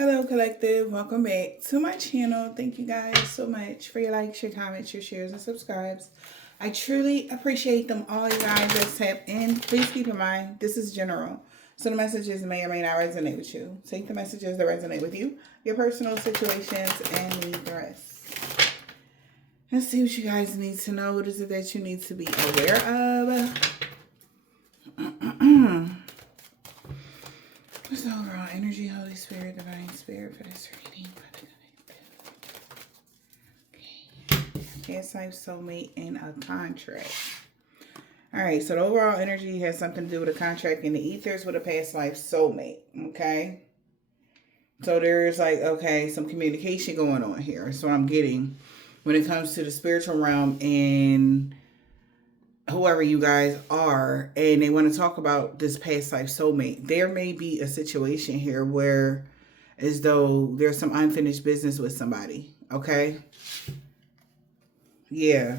Hello, collective. Welcome back to my channel. Thank you guys so much for your likes, your comments, your shares, and subscribes. I truly appreciate them all, you guys that tap in. Please keep in mind, this is general. So the messages may or may not resonate with you. Take the messages that resonate with you, your personal situations, and leave the rest. Let's see what you guys need to know. What is it that you need to be aware of? What's the overall energy, Holy Spirit, Divine Spirit for this reading? Okay. Past life, soulmate, and a contract. All right, so the overall energy has something to do with a contract in the ethers with a past life soulmate, okay? So there's like, okay, some communication going on here. That's what I'm getting when it comes to the spiritual realm and whoever you guys are, and they want to talk about this past life soulmate. There may be a situation here where as though there's some unfinished business with somebody, okay? Yeah.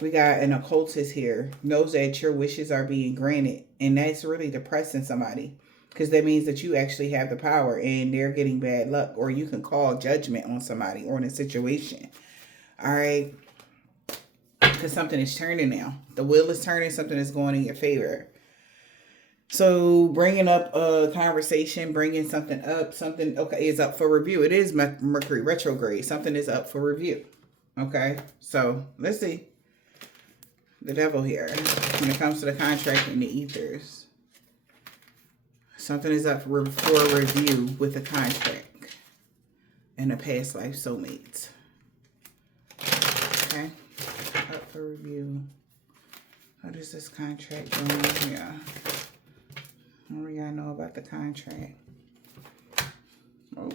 We got an occultist here, knows that your wishes are being granted, and that's really depressing somebody because that means that you actually have the power and they're getting bad luck, or you can call judgment on somebody or on a situation. All right? Because something is turning now. The wheel is turning. Something is going in your favor. So bringing up a conversation, bringing something up, something, okay, is up for review. It is Mercury retrograde. Something is up for review. Okay, so let's see. The devil here when it comes to the contract in the ethers. Something is up for review with the contract and a past life soulmate. Okay. Up for review. What is this contract doing here? What do y'all know about the contract? Oh.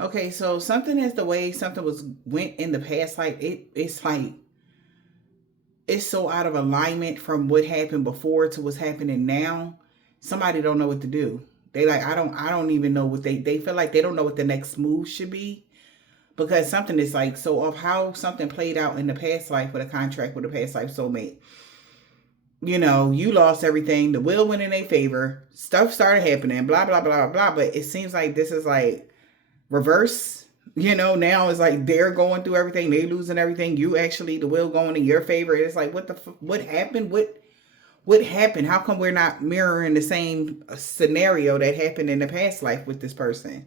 Okay, so something is the way something went in the past life. It's like it's so out of alignment from what happened before to what's happening now. Somebody don't know what to do. They like, I don't even know what they feel like they don't know what the next move should be, because something is like so of how something played out in the past life with a contract with a past life soulmate. You know, you lost everything. The will went in their favor. Stuff started happening. Blah blah blah blah. But it seems like this is like reverse. You know, now it's like they're going through everything. They losing everything. You actually the will going in your favor. It's like what happened? What happened? How come we're not mirroring the same scenario that happened in the past life with this person?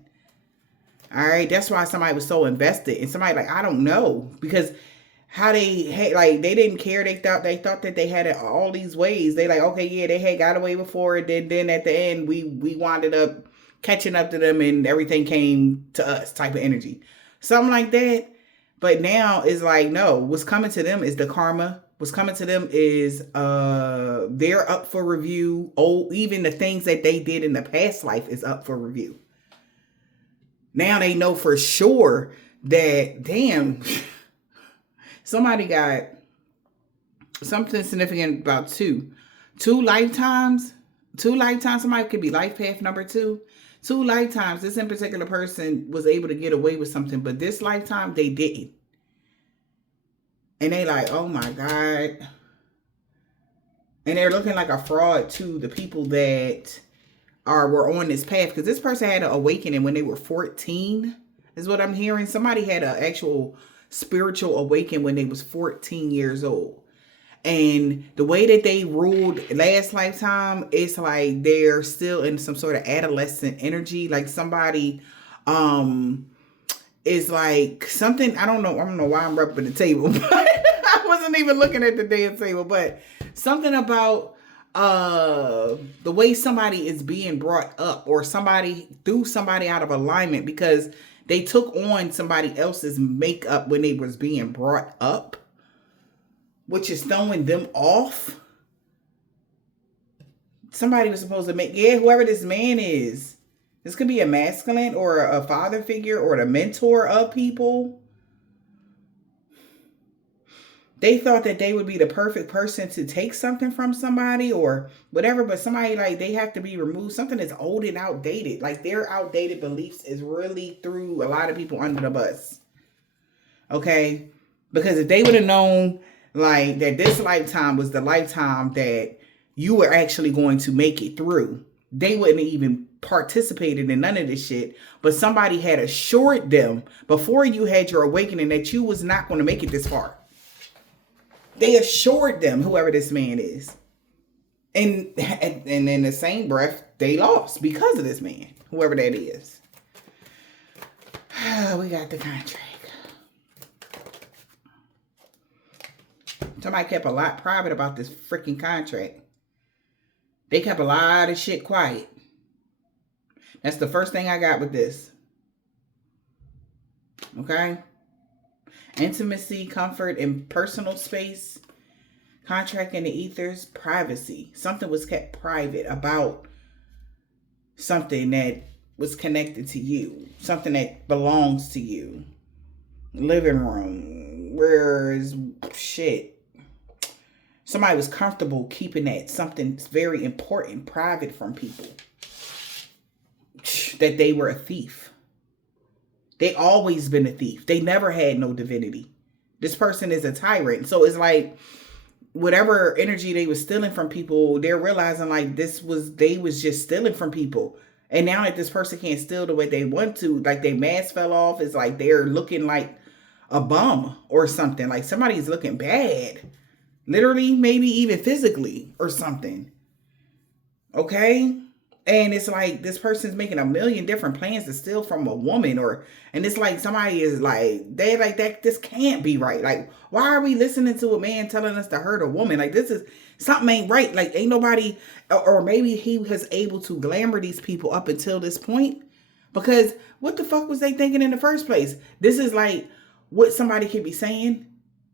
All right. That's why somebody was so invested. And somebody like, I don't know. Because how they had, like, they didn't care. They thought that they had it all these ways. They like, okay, yeah, they had got away before. Then at the end, we winded up catching up to them and everything came to us type of energy. Something like that. But now it's like, no, what's coming to them is the karma. What's coming to them is they're up for review. Oh, even the things that they did in the past life is up for review. Now they know for sure that, damn, somebody got something significant about two lifetimes. Somebody could be life path number 2. 2 lifetimes. This in particular person was able to get away with something, but this lifetime they didn't. And they like, oh my God. And they're looking like a fraud to the people that were on this path. Because this person had an awakening when they were 14, is what I'm hearing. Somebody had an actual spiritual awakening when they was 14 years old. And the way that they ruled last lifetime, it's like they're still in some sort of adolescent energy. Like somebody is like something, I don't know why I'm rubbing the table, but I wasn't even looking at the damn table, but something about the way somebody is being brought up, or somebody threw somebody out of alignment because they took on somebody else's makeup when they was being brought up, which is throwing them off. Somebody was supposed to make, whoever this man is. This could be a masculine or a father figure or the mentor of people. They thought that they would be the perfect person to take something from somebody or whatever, but somebody like they have to be removed. Something is old and outdated. Like their outdated beliefs is really threw a lot of people under the bus. Okay? Because if they would have known like that this lifetime was the lifetime that you were actually going to make it through. They wouldn't have even participated in none of this shit, but somebody had assured them before you had your awakening that you was not going to make it this far. They assured them, whoever this man is. And in the same breath, they lost because of this man, whoever that is. We got the contract. Somebody kept a lot private about this freaking contract. They kept a lot of shit quiet. That's the first thing I got with this. Okay? Intimacy, comfort, and personal space. Contract in the ethers, privacy. Something was kept private about something that was connected to you. Something that belongs to you. Living room. Where's shit? Somebody was comfortable keeping that something very important private from people. That they were a thief. They always been a thief. They never had no divinity. This person is a tyrant. So it's like whatever energy they was stealing from people, they're realizing like they was just stealing from people. And now that this person can't steal the way they want to, like their mask fell off, it's like they're looking like a bum or something. Like somebody's looking bad. Literally, maybe even physically or something. Okay? And it's like this person's making a million different plans to steal from a woman, and it's like somebody is like, they like that, this can't be right. Like, why are we listening to a man telling us to hurt a woman? Like, this is, something ain't right. Like, ain't nobody, or maybe he was able to glamour these people up until this point. Because what the fuck was they thinking in the first place? This is like what somebody could be saying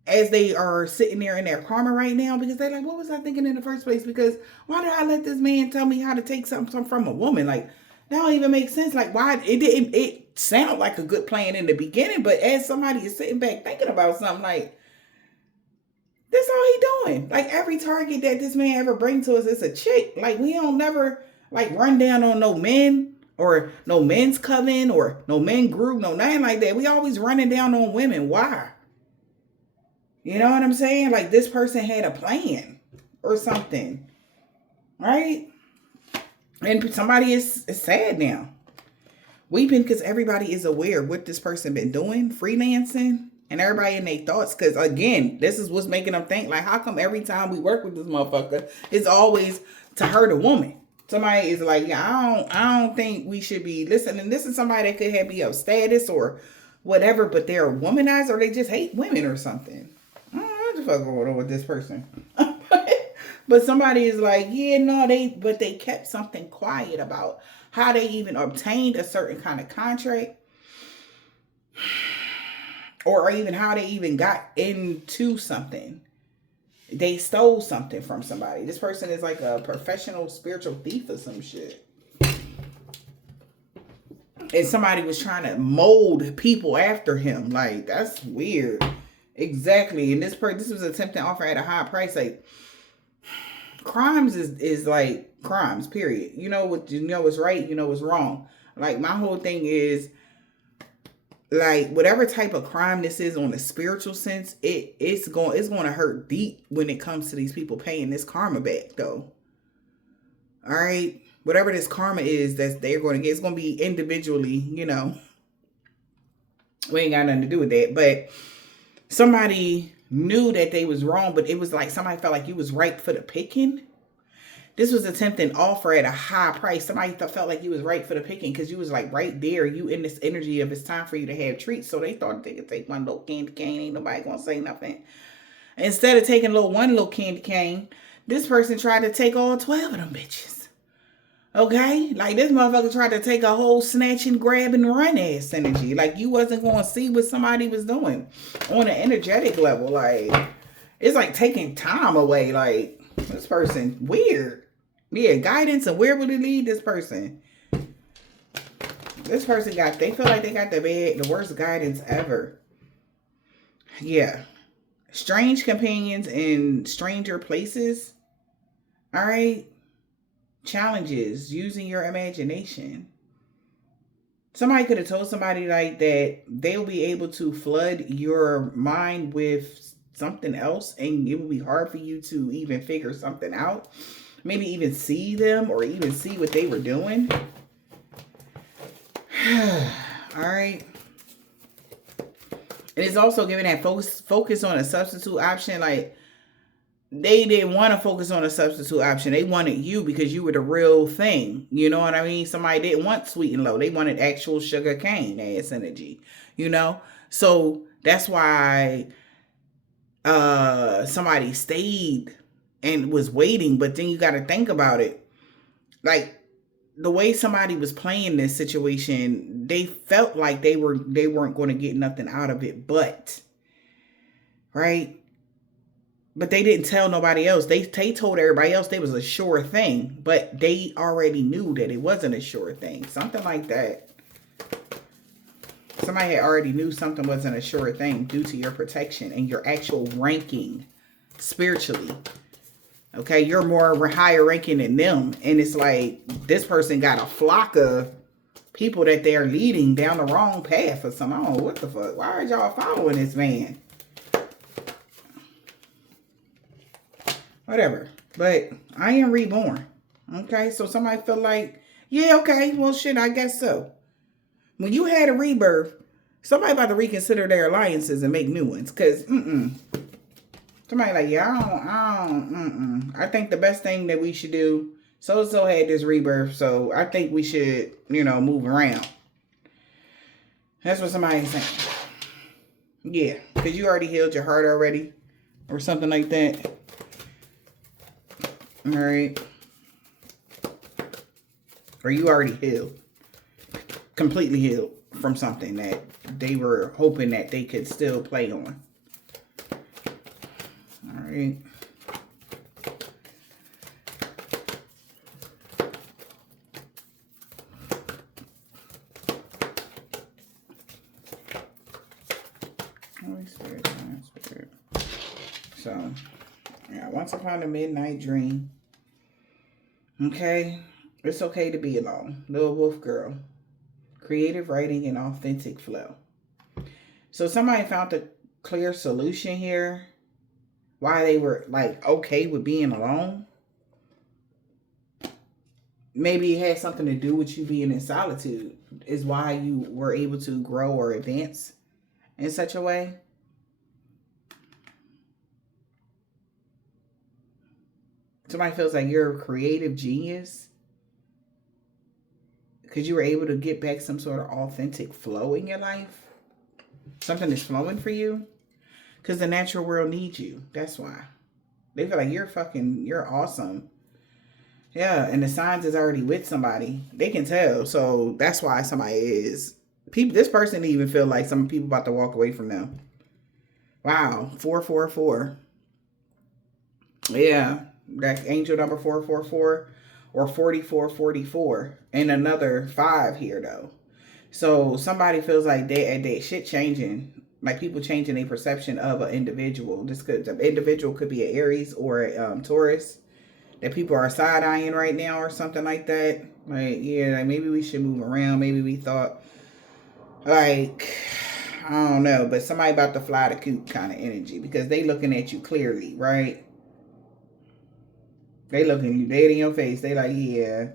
as they are sitting there in their karma right now, because they're like, what was I thinking in the first place? Because why did I let this man tell me how to take something from a woman? Like, that don't even make sense. Like, why? It sounded like a good plan in the beginning, but as somebody is sitting back thinking about something, like, that's all he doing. Like, every target that this man ever brings to us is a chick. Like, we don't never, like, run down on no men or no men's coven or no men group, no nothing like that. We always running down on women. Why? You know what I'm saying? Like, this person had a plan or something, right? And somebody is sad now. Weeping because everybody is aware of what this person been doing, freelancing, and everybody in their thoughts. Because, again, this is what's making them think, like, how come every time we work with this motherfucker, it's always to hurt a woman? Somebody is like, yeah, I don't think we should be listening. This is somebody that could be of status or whatever, but they're a womanizer or they just hate women or something. What the fuck going on with this person? But somebody is like, yeah, no, they kept something quiet about how they even obtained a certain kind of contract, or even how they even got into something. They stole something from somebody. This person is like a professional spiritual thief or some shit. And somebody was trying to mold people after him. Like, that's weird. Exactly. And this was attempting to offer at a high price. Like, crimes is like crimes, period. You know what's right, you know what's wrong. Like, my whole thing is, like, whatever type of crime this is on a spiritual sense, it's going to hurt deep when it comes to these people paying this karma back, though. All right? Whatever this karma is that they're going to get, it's going to be individually, you know. We ain't got nothing to do with that. But somebody knew that they was wrong, but it was like somebody felt like you was ripe for the picking. This was attempting offer at a high price. Somebody felt like you was right for the picking because you was like right there. You in this energy of it's time for you to have treats. So they thought they could take one little candy cane. Ain't nobody gonna say nothing. Instead of taking one little candy cane, this person tried to take all 12 of them bitches. Okay? Like, this motherfucker tried to take a whole snatch and grab and run ass energy. Like, you wasn't going to see what somebody was doing on an energetic level. Like, it's like taking time away. Like, this person, weird. Yeah, guidance, and where would it lead this person? This person they feel like they got the worst guidance ever. Yeah. Strange companions in stranger places. All right. Challenges, using your imagination. Somebody could have told somebody like that they'll be able to flood your mind with something else and it will be hard for you to even figure something out. maybe even see them or even see what they were doing. All right. And it's also giving that focus on a substitute option. Like, they didn't want to focus on a substitute option. They wanted you because you were the real thing. You know what I mean? Somebody didn't want sweet and low. They wanted actual sugar cane ass energy. You know? So that's why somebody stayed and was waiting. But then you got to think about it. Like, the way somebody was playing this situation, they felt like they weren't going to get nothing out of it, but right. But they didn't tell nobody else. They told everybody else they was a sure thing, but they already knew that it wasn't a sure thing. Something like that. Somebody had already knew something wasn't a sure thing due to your protection and your actual ranking spiritually. Okay, you're more higher ranking than them. And it's like, this person got a flock of people that they're leading down the wrong path or something. I don't know what the fuck. Why are y'all following this man? Whatever. But I am reborn. Okay, so somebody feel like, yeah, okay, well, shit, I guess so. When you had a rebirth, somebody about to reconsider their alliances and make new ones. Because, somebody like, yeah, I think the best thing that we should do, so-and-so had this rebirth, so I think we should, move around. That's what somebody's saying. Yeah, because you already healed your heart already, or something like that. All right. Or you already healed. Completely healed from something that they were hoping that they could still play on. All right. Holy Spirit, Holy Spirit. So, yeah, once upon a midnight dream. Okay. It's okay to be alone. Little Wolf Girl. Creative writing and authentic flow. So somebody found a clear solution here. Why they were like okay with being alone. Maybe it had something to do with you being in solitude. Is why you were able to grow or advance in such a way. Somebody feels like you're a creative genius because you were able to get back some sort of authentic flow in your life. Something is flowing for you because the natural world needs you. That's why. They feel like you're awesome. Yeah, and the signs is already with somebody. They can tell. So that's why somebody is. This person even feel like some people about to walk away from them. Wow. 444. Yeah. That angel number 444 or 4444. And another 5 here though. So somebody feels like they shit changing. Like people changing their perception of an individual. An individual could be an Aries or a Taurus. That people are side-eyeing right now or something like that. Like, yeah, like maybe we should move around. Maybe we thought, like, I don't know. But somebody about to fly the coop kind of energy. Because they looking at you clearly, right? They looking you dead in your face. They like, yeah.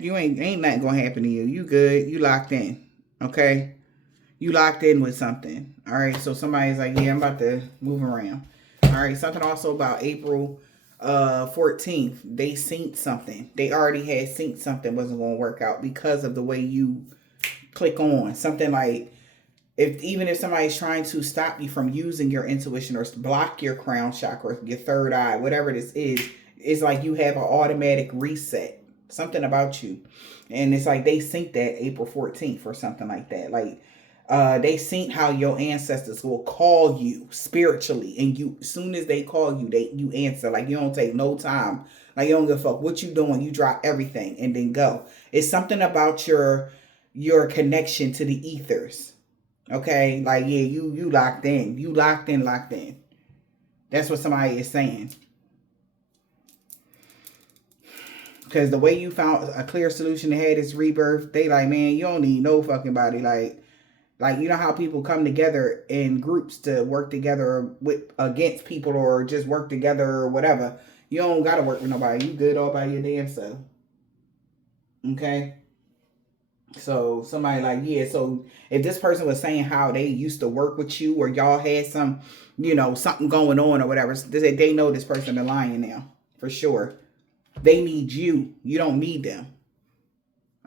You ain't nothing going to happen to you. You good. You locked in. Okay? You locked in with something. All right? So somebody's like, yeah, I'm about to move around. All right? Something also about April 14th, they synced something. They already had synced something wasn't going to work out because of the way you click on something. Like even if somebody's trying to stop you from using your intuition or block your crown chakra, your third eye, whatever this is, it's like you have an automatic reset. Something about you. And it's like they synced that April 14th or something like that. Like they seen how your ancestors will call you spiritually, and you, as soon as they call you, you answer. Like you don't take no time. Like you don't give a fuck what you doing. You drop everything and then go. It's something about your connection to the ethers. Okay, like yeah, you locked in. You locked in. That's what somebody is saying. Because the way you found a clear solution to have this rebirth, they like, man, you don't need no fucking body. Like, you know how people come together in groups to work together against people or just work together or whatever. You don't got to work with nobody. You good all by your damn self. Okay? So somebody like, yeah, so if this person was saying how they used to work with you or y'all had some, something going on or whatever, they know this person is lying now. For sure. They need you. You don't need them.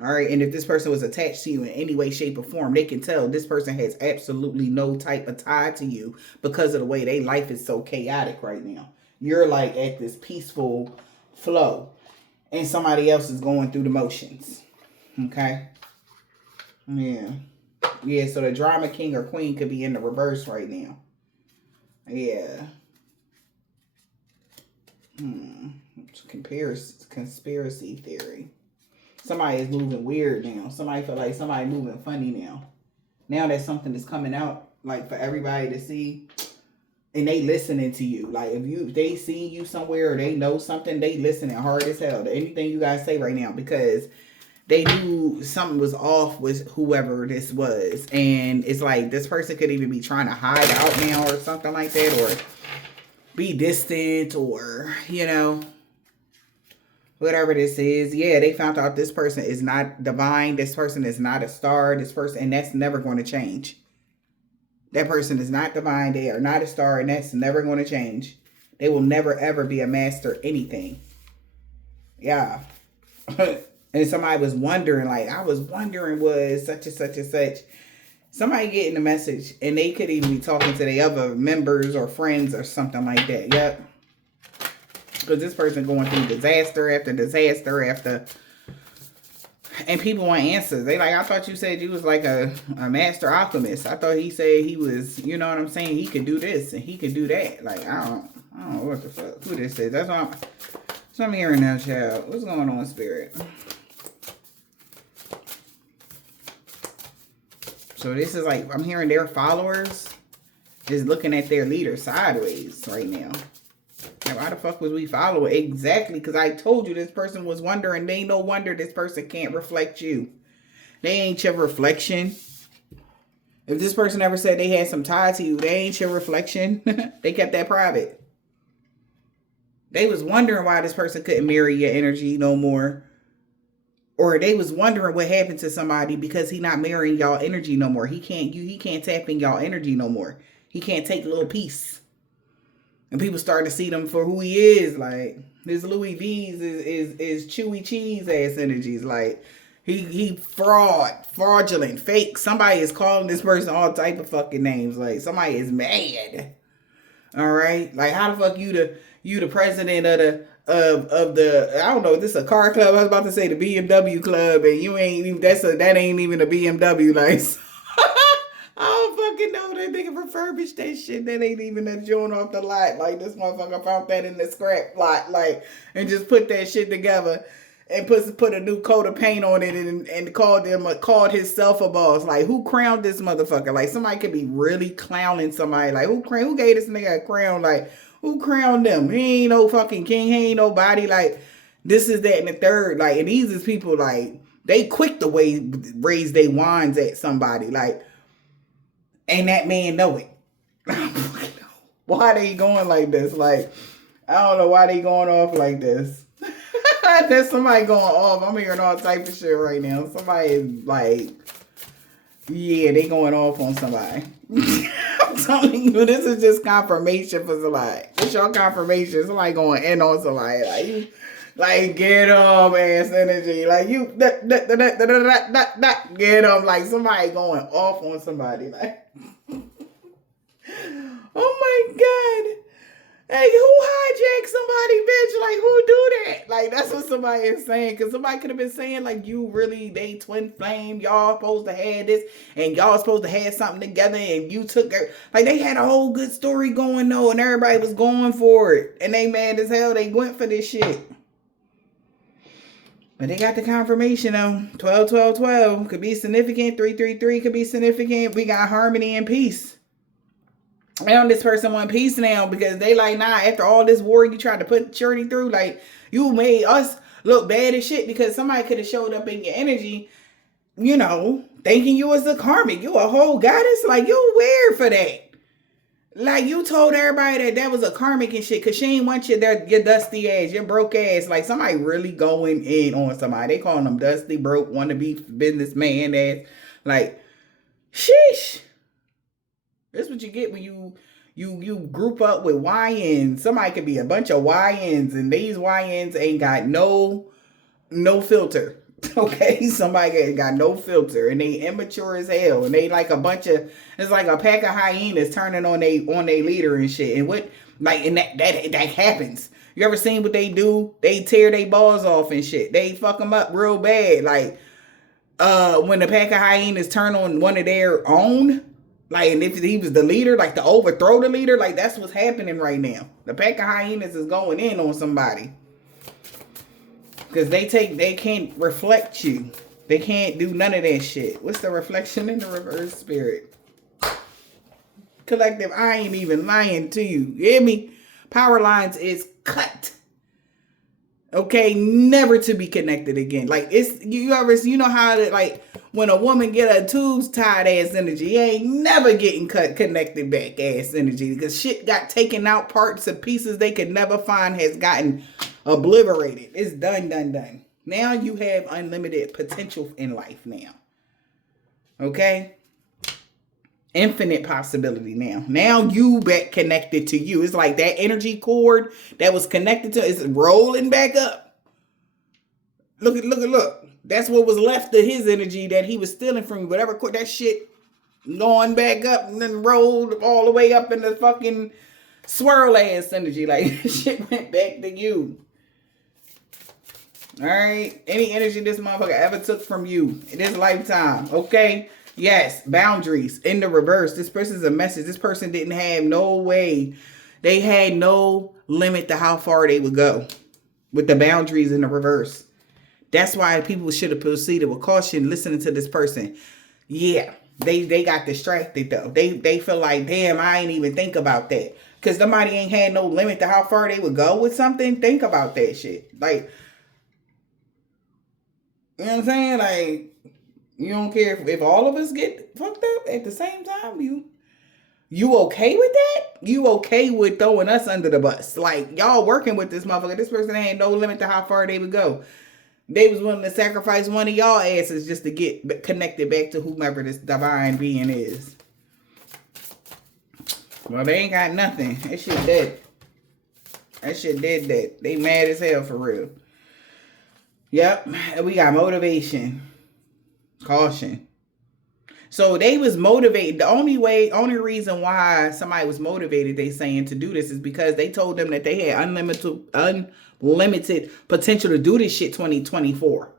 All right. And if this person was attached to you in any way, shape, or form, they can tell this person has absolutely no type of tie to you because of the way their life is so chaotic right now. You're like at this peaceful flow and somebody else is going through the motions. Okay. Yeah. Yeah. So the drama king or queen could be in the reverse right now. Yeah. Conspiracy theory. Somebody is moving weird now. Somebody feel like somebody moving funny now. Now that something is coming out, like for everybody to see, and they listening to you. Like if they see you somewhere or they know something, they listening hard as hell to anything you guys say right now because they knew something was off with whoever this was. And it's like this person could even be trying to hide out now or something like that, or be distant, or whatever this is. Yeah, they found out this person is not divine. This person is not a star. This person, and that's never going to change. That person is not divine. They are not a star, and that's never going to change. They will never, ever be a master anything. Yeah. And somebody was wondering, like, I was wondering, was such and such and such. Somebody getting the message, and they could even be talking to the other members or friends or something like that. Yep. Because this person going through disaster after disaster after, and people want answers. They like, I thought you said you was like a master alchemist. I thought he said he was, you know what I'm saying? He could do this and he could do that. Like, I don't know what the fuck, who this is. That's what I'm hearing now, child. What's going on, spirit? So this is like, I'm hearing their followers is looking at their leader sideways right now. Why the fuck was we following? Exactly, because I told you this person was wondering. They ain't no wonder this person can't reflect you. They ain't your reflection. If this person ever said they had some tie to you, they ain't your reflection. They kept that private. They was wondering why this person couldn't mirror your energy no more. Or they was wondering what happened to somebody because he not mirroring y'all energy no more. He can't tap in y'all energy no more. He can't take a little piece. And people starting to see them for who he is. Like, this Louis V's is chewy cheese ass energies. Like, he fraudulent, fake. Somebody is calling this person all type of fucking names. Like, somebody is mad. All right? Like, how the fuck you the president of the, I don't know, this is a car club. I was about to say the BMW club, and you ain't even, that ain't even a BMW. Like, I don't fucking know. That nigga refurbished that shit. That ain't even a joint off the lot. Like, this motherfucker found that in the scrap lot. Like, and just put that shit together and put a new coat of paint on it and called himself a boss. Like, who crowned this motherfucker? Like, somebody could be really clowning somebody. Like, who gave this nigga a crown? Like, who crowned them? He ain't no fucking king. He ain't nobody. Like, this is that and the third. Like, and these is people, like, they quick to raise their wands at somebody. Like, and that man know it. Why they going like this? Like, I don't know why they going off like this. There's somebody going off. I'm hearing all type of shit right now. Somebody is like, yeah, they going off on somebody. I'm telling you, this is just confirmation for somebody. It's your confirmation. Somebody going in on somebody. Like get ass energy. Like you, get like somebody going off on somebody. Like, oh my God. Hey, who hijacked somebody, bitch? Like, who do that? Like, that's what somebody is saying. Because somebody could have been saying, like, you really, they twin flame. Y'all supposed to have this. And y'all supposed to have something together. And you took her. Like, they had a whole good story going, though. And everybody was going for it. And they mad as hell. They went for this shit. But they got the confirmation, though. 12, 12, 12. Could be significant. 3, 3, 3 could be significant. We got harmony and peace. And this person want peace now because they like, nah, after all this war you tried to put Shirley through, like, you made us look bad as shit because somebody could have showed up in your energy, thinking you was a karmic. You a whole goddess. Like, you weird for that. Like, you told everybody that was a karmic and shit, because she ain't want you there, your dusty ass, your broke ass. Like, somebody really going in on somebody. They calling them dusty, broke, wannabe businessman ass. Like, sheesh. That's what you get when you group up with YNs. Somebody could be a bunch of YNs, and these YNs ain't got no filter. Okay, somebody got no filter, and they immature as hell, and they like a bunch of, it's like a pack of hyenas turning on they leader and shit. And what, like, and that happens. You ever seen what they do? They tear their balls off and shit. They fuck them up real bad. Like, when the pack of hyenas turn on one of their own, like, and if he was the leader, like, to overthrow the leader, like, that's what's happening right now. The pack of hyenas is going in on somebody. Because they can't reflect you. They can't do none of that shit. What's the reflection in the reverse spirit? Collective, I ain't even lying to you. You hear me? Power lines is cut. Okay, never to be connected again. Like, it's, you know how to, like, when a woman get her tubes tied ass energy, you ain't never getting connected back ass energy, because shit got taken out, parts and pieces they could never find has gotten obliterated. It's done. Now you have unlimited potential in life now. Okay? Infinite possibility now. Now you back connected to you. It's like that energy cord that was connected to is rolling back up. Look. That's what was left of his energy that he was stealing from you. Whatever cord, that shit going back up and then rolled all the way up in the fucking swirl ass energy. Like, shit went back to you. All right? Any energy this motherfucker ever took from you in this lifetime. Okay? Yes, boundaries in the reverse. This person's a message. This person didn't have no way. They had no limit to how far they would go with the boundaries in the reverse. That's why people should have proceeded with caution listening to this person. Yeah, they got distracted though. They feel like, damn, I ain't even think about that. Because somebody ain't had no limit to how far they would go with something. Think about that shit. Like, you know what I'm saying? Like, you don't care if all of us get fucked up at the same time. You okay with that? You okay with throwing us under the bus? Like, y'all working with this motherfucker. This person ain't no limit to how far they would go. They was willing to sacrifice one of y'all asses just to get connected back to whomever this divine being is. Well, they ain't got nothing. That shit dead. That shit dead. They mad as hell for real. Yep. And we got motivation. Caution. So they was motivated. The only reason why somebody was motivated, they saying, to do this is because they told them that they had unlimited potential to do this shit 2024.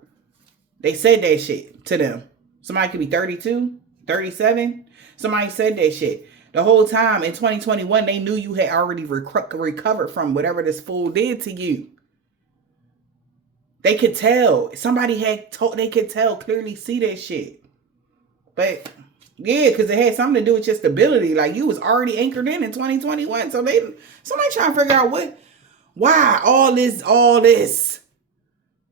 They said that shit to them. Somebody could be 32, 37. Somebody said that shit. The whole time in 2021, they knew you had already recovered from whatever this fool did to you. They could tell. Somebody had told, they could tell, clearly see that shit. But yeah, because it had something to do with your stability. Like, you was already anchored in 2021. So somebody trying to figure out why all this.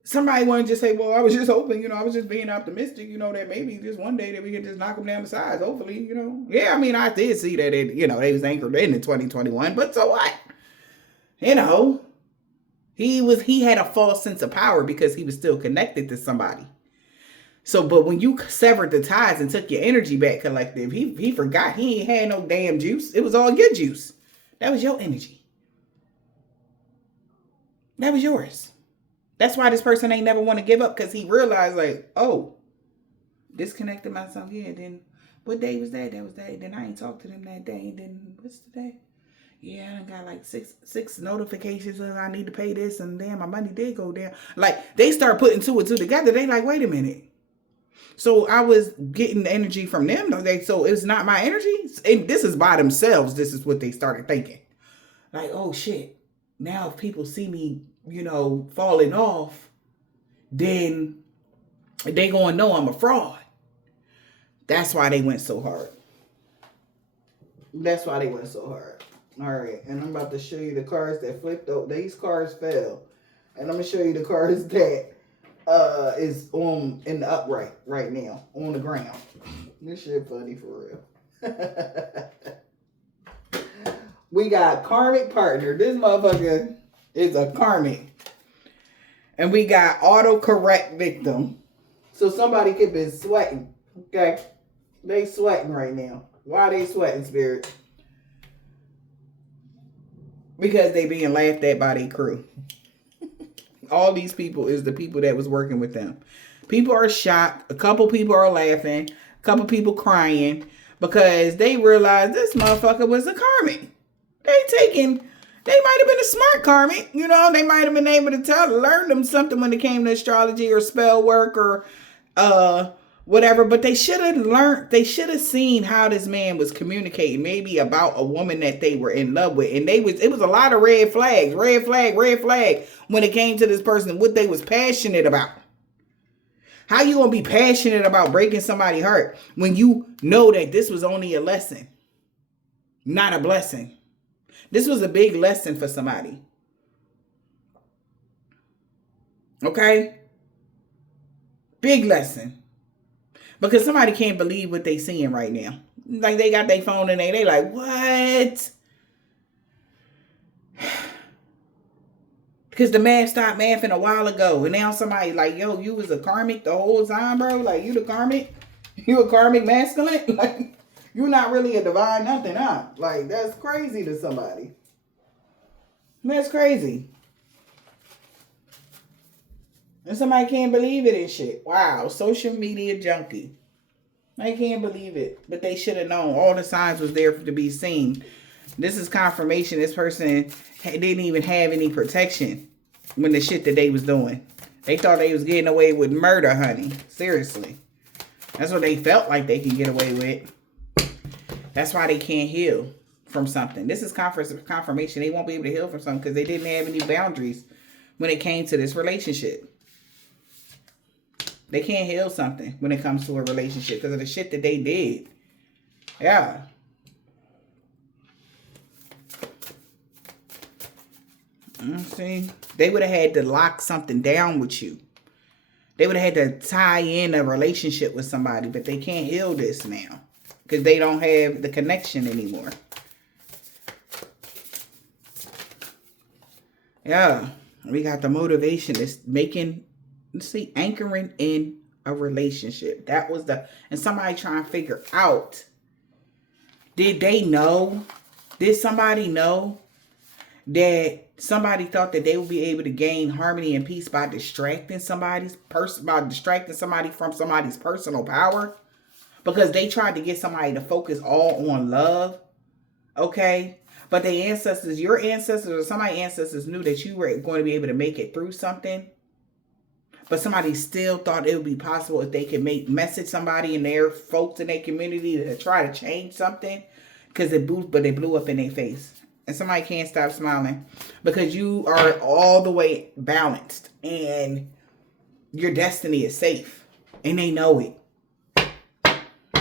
Somebody want to just say, well, I was just hoping, I was just being optimistic, that maybe just one day that we could just knock them down the sides, hopefully, Yeah, I mean, I did see that they was anchored in 2021, but so what? He had a false sense of power because he was still connected to somebody. So, but when you severed the ties and took your energy back, collective, he forgot he ain't had no damn juice. It was all your juice. That was your energy. That was yours. That's why this person ain't never want to give up, because he realized, like, oh, disconnected myself. Yeah, then what day was that? That was that. Then I ain't talked to them that day. Then what's the day? Yeah, I got like six notifications of I need to pay this, and damn, my money did go down. Like, they start putting two and two together. They like, wait a minute. So I was getting the energy from them. So it's not my energy. And this is by themselves. This is what they started thinking. Like, oh shit. Now if people see me, falling off, then they gonna know I'm a fraud. That's why they went so hard. All right, and I'm about to show you the cards that flipped over. These cards fell. And I'm gonna show you the cards that is on in the upright right now on the ground. This shit funny for real. We got karmic partner. This motherfucker is a karmic. And we got autocorrect victim. So somebody could be sweating. Okay. They sweating right now. Why they sweating, spirit? Because they being laughed at by their crew. All these people is the people that was working with them. People are shocked. A couple people are laughing. A couple people crying because they realized this motherfucker was a karmic. They might have been a smart karmic. You know, they might have been able to learn them something when it came to astrology or spell work or whatever. But they should have seen how this man was communicating, maybe about a woman that they were in love with. And it was a lot of red flag, when it came to this person, what they was passionate about. How you gonna be passionate about breaking somebody's heart when you know that this was only a lesson, not a blessing? This was a big lesson for somebody. Okay? Big lesson. Because somebody can't believe what they seeing right now. Like they got their phone and they like, what? Because the man stopped mathing a while ago. And now somebody like, yo, you was a karmic the whole time, bro? Like, you the karmic? You a karmic masculine? Like, you're not really a divine nothing, huh? Like, that's crazy to somebody. That's crazy. And somebody can't believe it and shit. Wow, social media junkie. I can't believe it. But they should have known. All the signs was there to be seen. This is confirmation this person didn't even have any protection when the shit that they was doing. They thought they was getting away with murder, honey. Seriously. That's what they felt like they could get away with. That's why they can't heal from something. This is confirmation. They won't be able to heal from something because they didn't have any boundaries when it came to this relationship. They can't heal something when it comes to a relationship because of the shit that they did. Yeah. See, they would have had to lock something down with you. They would have had to tie in a relationship with somebody, but they can't heal this now because they don't have the connection anymore. Yeah, we got the motivation. It's making, let's see, anchoring in a relationship. That was and somebody trying to figure out, did they know? Did somebody know that somebody thought that they would be able to gain harmony and peace by distracting somebody from somebody's personal power? Because they tried to get somebody to focus all on love. Okay? But your ancestors or somebody's ancestors knew that you were going to be able to make it through something. But somebody still thought it would be possible if they could message somebody in their folks in their community to try to change something. Because it blew up in their face. And somebody can't stop smiling. Because you are all the way balanced. And your destiny is safe. And they know it.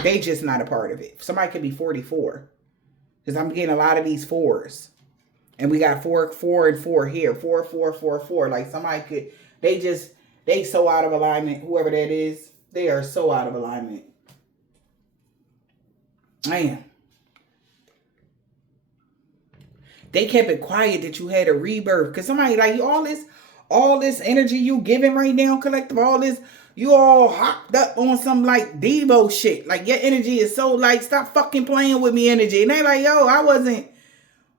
They just not a part of it. Somebody could be 44. Because I'm getting a lot of these 4s. And we got 4 and 4 here. 4, 4, 4, 4. Like somebody could, they so out of alignment. Whoever that is, they are so out of alignment. Man. They kept it quiet that you had a rebirth. Because somebody like, all this energy you giving right now, collective, all this, you all hopped up on some like Devo shit. Like your energy is so like, stop fucking playing with me energy. And they like, yo,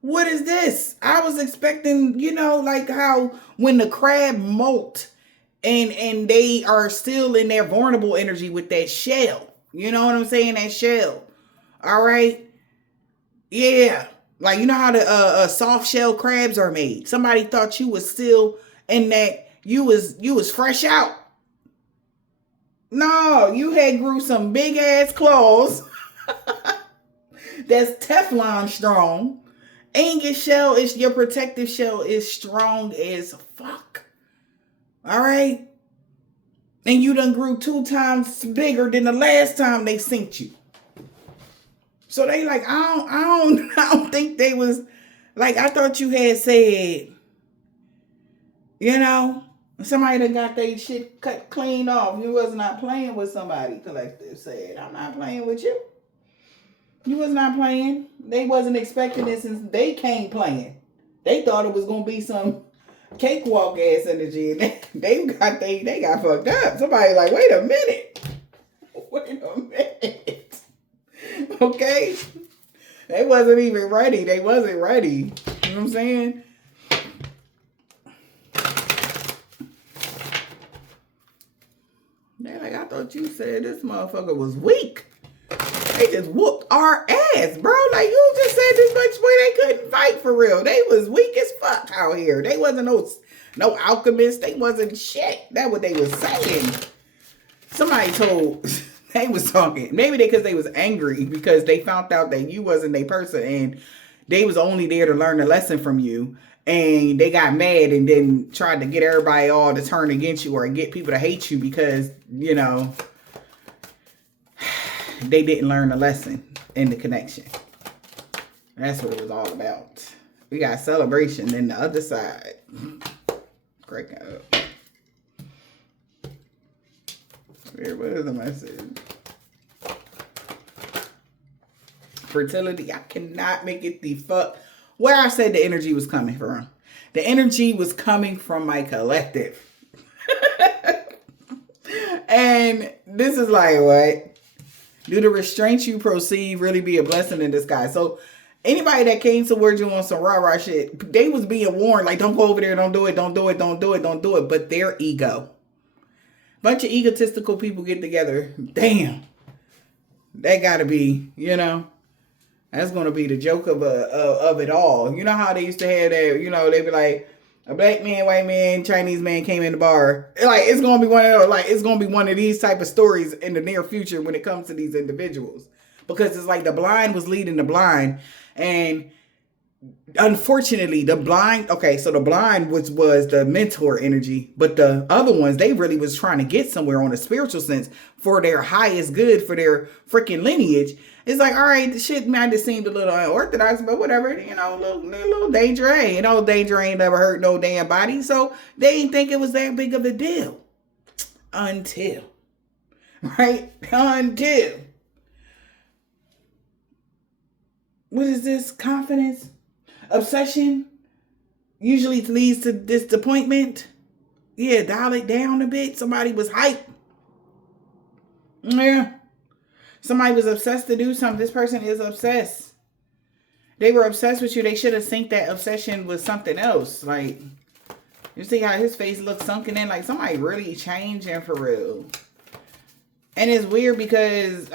what is this? I was expecting, like how when the crab molt and they are still in their vulnerable energy with that shell. You know what I'm saying? That shell. All right. Yeah. Like, you know how the soft shell crabs are made. Somebody thought you was still in that, you was fresh out. No, you had grew some big ass claws. That's Teflon strong. And your protective shell is strong as fuck. All right? And you done grew 2 times bigger than the last time they synced you. So they like, I don't think they was, like, I thought you had said, somebody that got their shit cut clean off. You was not playing with somebody, collective said. I'm not playing with you. You was not playing. They wasn't expecting this since they came playing. They thought it was gonna be some cakewalk ass energy, and they got fucked up. Somebody like, wait a minute, wait a minute, okay? They wasn't even ready. They wasn't ready. You know what I'm saying? They're like, I thought you said this motherfucker was weak. They just whooped our ass, bro. Like, you just said this much boy, they couldn't fight for real. They was weak as fuck out here. They wasn't no alchemist. They wasn't shit. That's what they was saying. Somebody told, they was talking. Maybe because they was angry because they found out that you wasn't a person and they was only there to learn a lesson from you. And they got mad and then tried to get everybody all to turn against you or get people to hate you because, you know, they didn't learn a lesson in the connection. That's what it was all about. We got celebration in the other side. Crack up. What is the message? Fertility. I cannot make it the fuck. Where I said the energy was coming from. The energy was coming from my collective. And this is like, what? Do the restraints you perceive really be a blessing in disguise? So anybody that came towards you on some rah-rah shit, they was being warned, like, don't go over there, don't do it, don't do it, don't do it, don't do it. But their ego. Bunch of egotistical people get together. Damn. That gotta be, you know. That's gonna be the joke of it all. You know how they used to have that, you know, they be like, a black man, white man, Chinese man came in the bar. Like, it's gonna be one of those, like, it's gonna be one of these type of stories in the near future when it comes to these individuals. Because it's like the blind was leading the blind. And unfortunately, the blind was the mentor energy, but the other ones, they really was trying to get somewhere on a spiritual sense for their highest good, for their freaking lineage. It's like, all right, the shit might have seemed a little unorthodox, but whatever, you know, little danger ain't. You know, danger ain't never hurt no damn body. So they didn't think it was that big of a deal. Until. Right? Until. What is this? Confidence? Obsession? Usually leads to disappointment. Yeah, dial it down a bit. Somebody was hyped. Yeah. Somebody was obsessed to do something. This person is obsessed. They were obsessed with you. They should have synced that obsession with something else. Like, you see how his face looks sunken in? Like, somebody really changing for real. And it's weird because,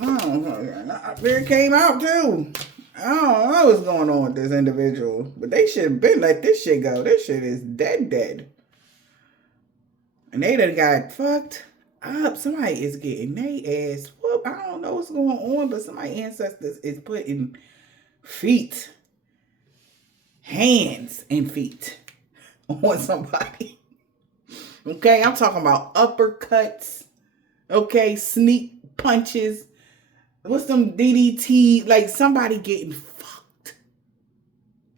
it came out too. I don't know what's going on with this individual. But they should have been let this shit go. This shit is dead. And they done got fucked up. Somebody is getting their ass whooped. I don't know what's going on, but somebody's ancestors is putting hands and feet on somebody. Okay, I'm talking about uppercuts. Okay, sneak punches. What's some DDT? Like somebody getting fucked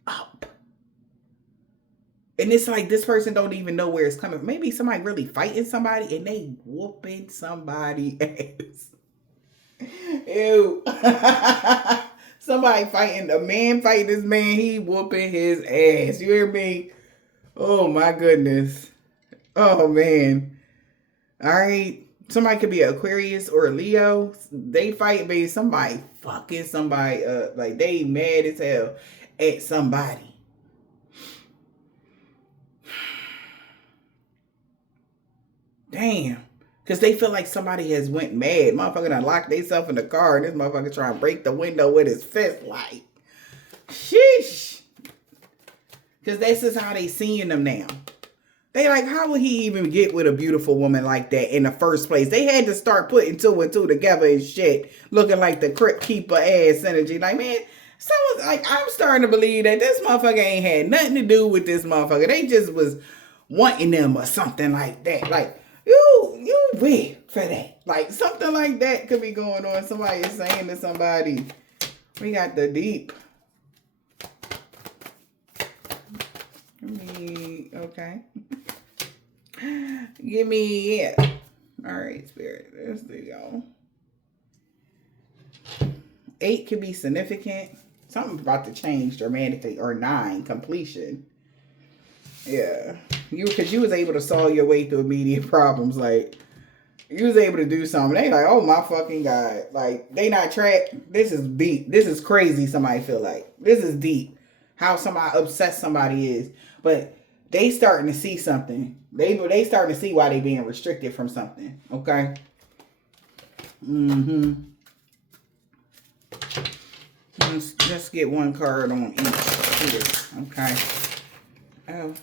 up. And it's like this person don't even know where it's coming from. Maybe somebody really fighting somebody and they whooping somebody ass. Ew. Somebody fighting, a man fighting this man, he whooping his ass. You hear me? Oh my goodness. Oh man. All right. Somebody could be an Aquarius or a Leo. They fight, baby. Somebody fucking somebody up. Like they mad as hell at somebody. Damn. Because they feel like somebody has went mad. Motherfucker done locked themselves in the car and this motherfucker trying to break the window with his fist. Like, sheesh. Because this is how they seeing them now. They like, how would he even get with a beautiful woman like that in the first place? They had to start putting two and two together and shit. Looking like the Crypt Keeper ass energy. Like, man, someone's like, I'm starting to believe that this motherfucker ain't had nothing to do with this motherfucker. They just was wanting them or something like that. Like, you weird for that. Like, something like that could be going on. Somebody is saying to somebody, we got the deep. Okay. Give me, yeah. All right, Spirit. There you go. 8 could be significant. Something about to change dramatically. Or 9, completion. Yeah. Because you was able to solve your way through immediate problems. Like, you was able to do something. They like, oh my fucking God. Like, they not trapped. This is deep. This is crazy, somebody feel like. This is deep. How somebody obsessed somebody is. But they starting to see something. They starting to see why they being restricted from something. Okay? Mm-hmm. Let's get one card on each here. Okay. Oh.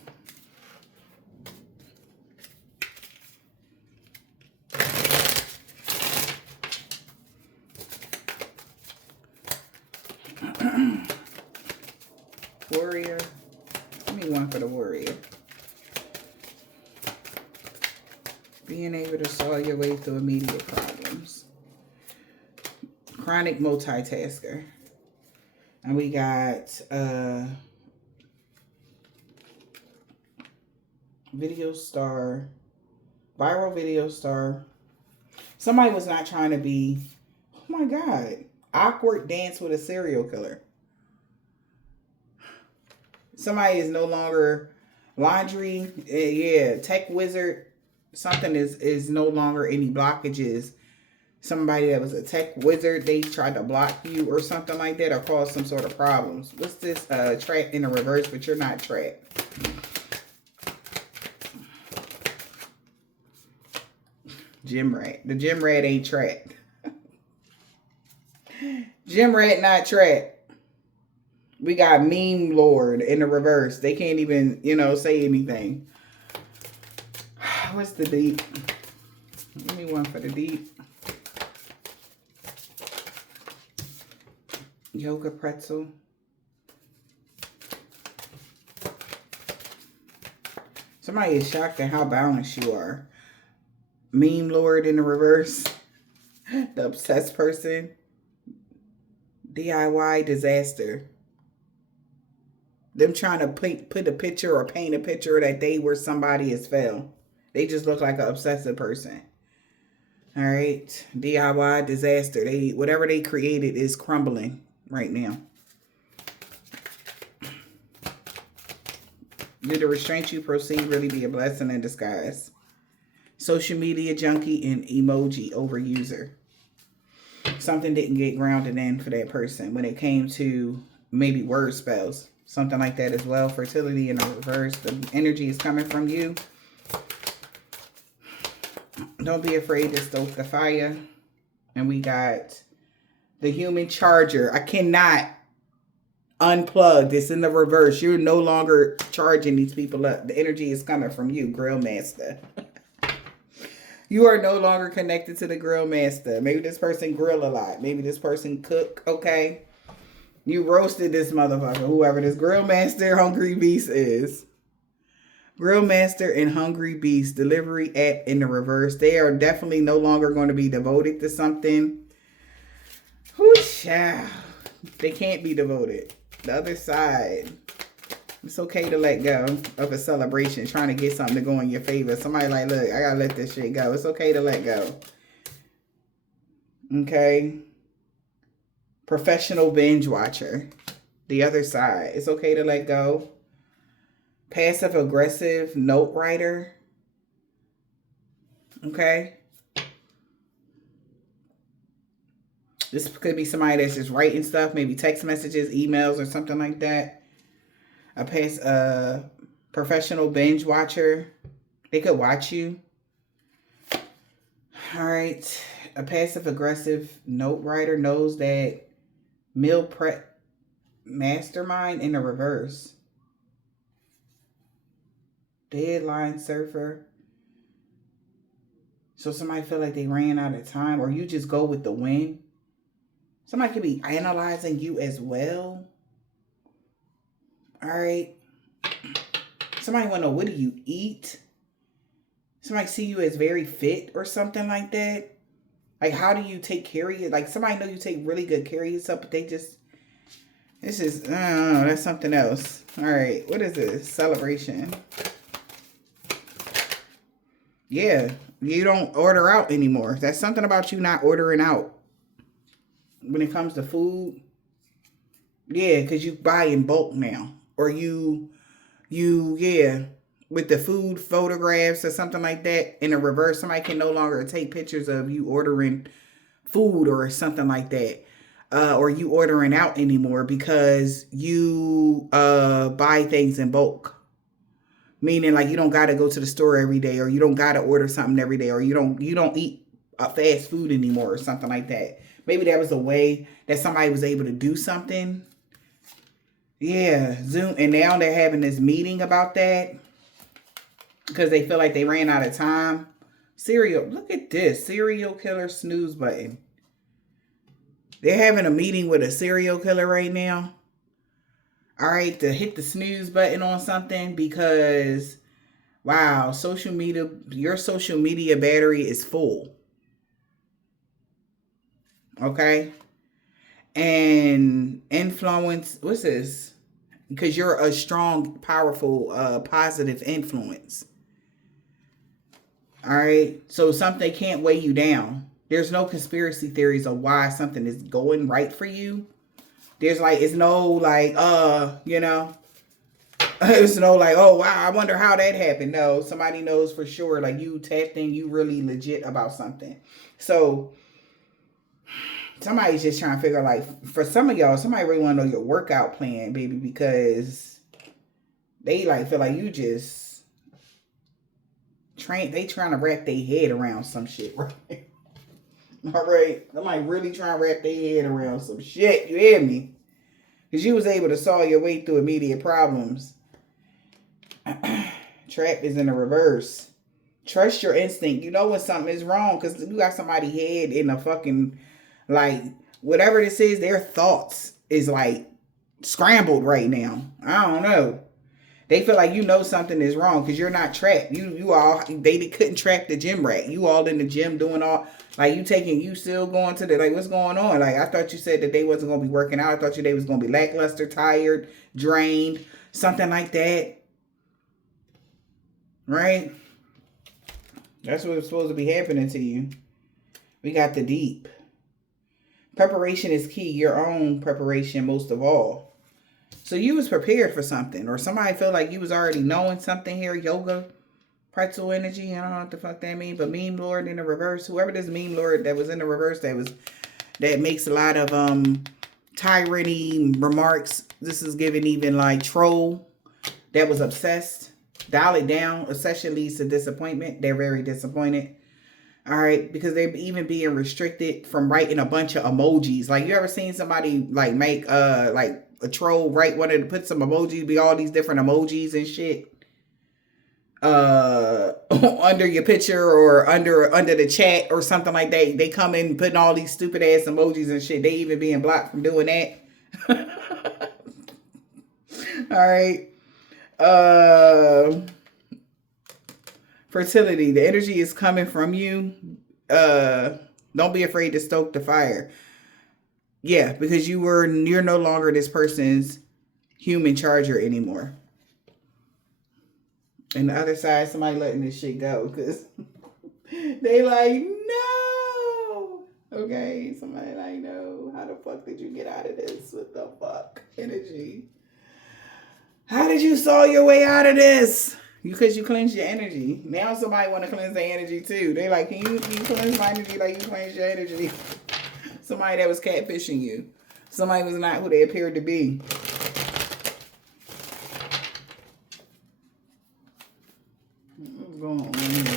Warrior. Give me one for the warrior. Being able to solve your way through immediate problems. Chronic multitasker. And we got video star. Viral video star. Somebody was not trying to be, oh my God, awkward dance with a serial killer. Somebody is no longer laundry. Yeah, tech wizard. Something is no longer any blockages. Somebody that was a tech wizard, they tried to block you or something like that or cause some sort of problems. What's this? Trapped in a reverse, but you're not trapped. Gym rat. The gym rat ain't trapped. Gym rat not trapped. We got meme lord in the reverse. They can't even, say anything. What's the deep? Give me one for the deep. Yoga pretzel. Somebody is shocked at how balanced you are. Meme lord in the reverse. The obsessed person. DIY disaster. Them trying to put a picture or paint a picture that they were somebody has failed. They just look like an obsessive person. All right. DIY disaster. Whatever they created is crumbling right now. Did the restraint you proceed really be a blessing in disguise? Social media junkie and emoji overuser. Something didn't get grounded in for that person when it came to maybe word spells. Something like that as well. Fertility in the reverse. The energy is coming from you. Don't be afraid to stoke the fire. And we got the human charger. I cannot unplug this in the reverse. You're no longer charging these people up. The energy is coming from you, grill master. You are no longer connected to the grill master. Maybe this person grill a lot. Maybe this person cook, okay? You roasted this motherfucker, whoever this grill master Hungry Beast is. Grill master and Hungry Beast delivery app in the reverse. They are definitely no longer going to be devoted to something. Whoosh, they can't be devoted. The other side. It's okay to let go of a celebration, trying to get something to go in your favor. Somebody like, look, I gotta let this shit go. It's okay to let go. Okay. Professional binge watcher. The other side. It's okay to let go. Passive aggressive note writer. Okay. This could be somebody that's just writing stuff, maybe text messages, emails, or something like that. A professional binge watcher. They could watch you. All right. A passive aggressive note writer knows that meal prep mastermind in the reverse. Deadline surfer. So somebody feel like they ran out of time, or you just go with the wind. Somebody could be analyzing you as well. All right. Somebody want to know, what do you eat? Somebody see you as very fit or something like that. Like, how do you take care of you? Like, somebody know you take really good care of yourself, but they just, this is, I don't know, that's something else. All right. What is this? Celebration. Yeah. You don't order out anymore. That's something about you not ordering out. when it comes to food. Yeah, because you buy in bulk now. Or yeah, with the food photographs or something like that. In the reverse, somebody can no longer take pictures of you ordering food or something like that. Or you ordering out anymore because you buy things in bulk. Meaning like you don't gotta go to the store every day, or you don't gotta order something every day, or you don't eat fast food anymore or something like that. Maybe that was a way that somebody was able to do something. Yeah, Zoom, and now they're having this meeting about that because they feel like they ran out of time. Look at this serial killer snooze button. They're having a meeting with a serial killer right now. All right, to hit the snooze button on something because, wow, your social media battery is full. Okay? And influence, what's this? Because you're a strong, powerful, positive influence. All right? So something can't weigh you down. There's no conspiracy theories of why something is going right for you. There's like, it's no like, it's no like, oh wow, I wonder how that happened. No, somebody knows for sure. Like you tapped in, you really legit about something. So somebody's just trying to figure like, for some of y'all, somebody really want to know your workout plan, baby, because they like feel like you just they trying to wrap their head around some shit, right? All right, somebody really trying to wrap their head around some shit. You hear me? Because you was able to solve your way through immediate problems. Trap is in the reverse. Trust your instinct. You know when something is wrong because you got somebody head in a fucking, like, whatever this is, their thoughts is like scrambled right now. I don't know. They feel like you know something is wrong because you're not trapped. They couldn't trap the gym rat. You all in the gym doing all, like you still going to the, like what's going on? Like I thought you said that they wasn't going to be working out. I thought they was going to be lackluster, tired, drained, something like that. Right? That's what's supposed to be happening to you. We got the deep. Preparation is key. Your own preparation most of all. So you was prepared for something, or somebody felt like you was already knowing something here. Yoga, pretzel energy. I don't know what the fuck that means, but meme lord in the reverse. Whoever this meme lord that was in the reverse, that makes a lot of tyranny remarks. This is giving even like troll that was obsessed. Dial it down. Obsession leads to disappointment. They're very disappointed. All right, because they're even being restricted from writing a bunch of emojis. Like you ever seen somebody like make like a troll put some emojis, be all these different emojis and shit under your picture or under the chat or something like that. They come in putting all these stupid ass emojis and shit. They even being blocked from doing that. All right. Fertility. The energy is coming from you. Don't be afraid to stoke the fire. Yeah, because you're no longer this person's human charger anymore. And the other side, somebody letting this shit go because they like, no. Okay, somebody like, no. How the fuck did you get out of this? What the fuck? Energy. How did you saw your way out of this? Because you cleansed your energy. Now somebody want to cleanse their energy too. They like, can you cleanse my energy like you cleanse your energy? Somebody that was catfishing you. Somebody was not who they appeared to be. What's going on here?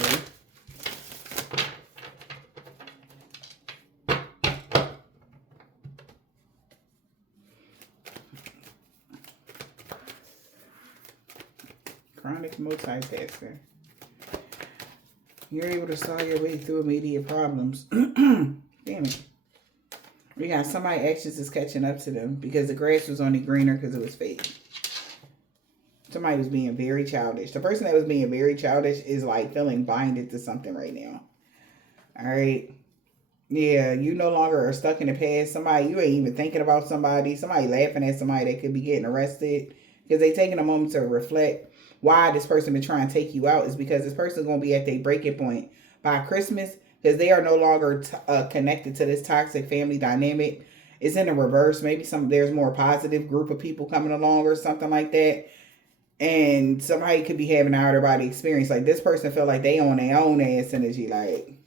Chronic multitasker. You're able to solve your way through immediate problems. Damn it. We got somebody actions is catching up to them because the grass was only greener because it was fake. Somebody was being very childish. The person that was being very childish is like feeling binded to something right now. All right. Yeah, you no longer are stuck in the past. You ain't even thinking about somebody laughing at somebody that could be getting arrested because they taking a moment to reflect why this person been trying to take you out is because this person's going to be at their breaking point by Christmas because they are no longer connected to this toxic family dynamic. It's in the reverse. Maybe there's more positive group of people coming along or something like that. And somebody could be having an outer body experience. Like this person feel like they on their own ass energy, like,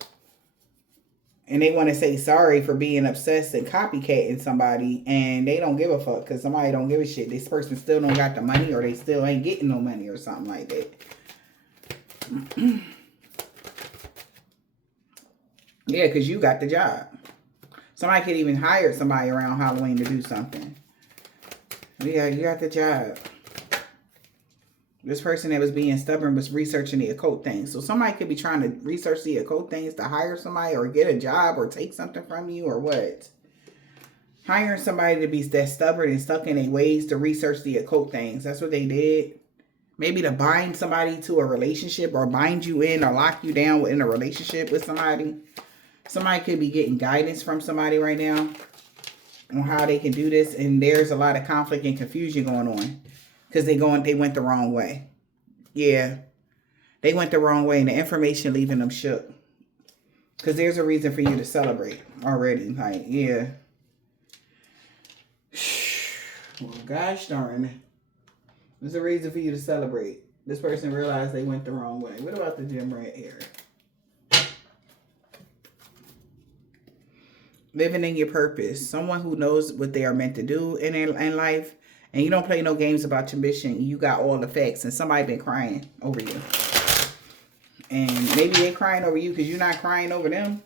and they want to say sorry for being obsessed and copycatting somebody, and they don't give a fuck because somebody don't give a shit. This person still don't got the money, or they still ain't getting no money or something like that. Yeah, because you got the job. Somebody could even hire somebody around Halloween to do something. Yeah, you got the job. This person that was being stubborn was researching the occult things. So somebody could be trying to research the occult things to hire somebody or get a job or take something from you or what. Hiring somebody to be that stubborn and stuck in their ways to research the occult things. That's what they did. Maybe to bind somebody to a relationship or bind you in or lock you down in a relationship with somebody. Somebody could be getting guidance from somebody right now on how they can do this. And there's a lot of conflict and confusion going on. Because they went the wrong way. Yeah. They went the wrong way and the information leaving them shook. Because there's a reason for you to celebrate already. Like, yeah. Well, gosh darn it. There's a reason for you to celebrate. This person realized they went the wrong way. What about the gem right here? Living in your purpose. Someone who knows what they are meant to do in life. And you don't play no games about your mission. You got all the facts. And somebody been crying over you. And maybe they're crying over you because you're not crying over them.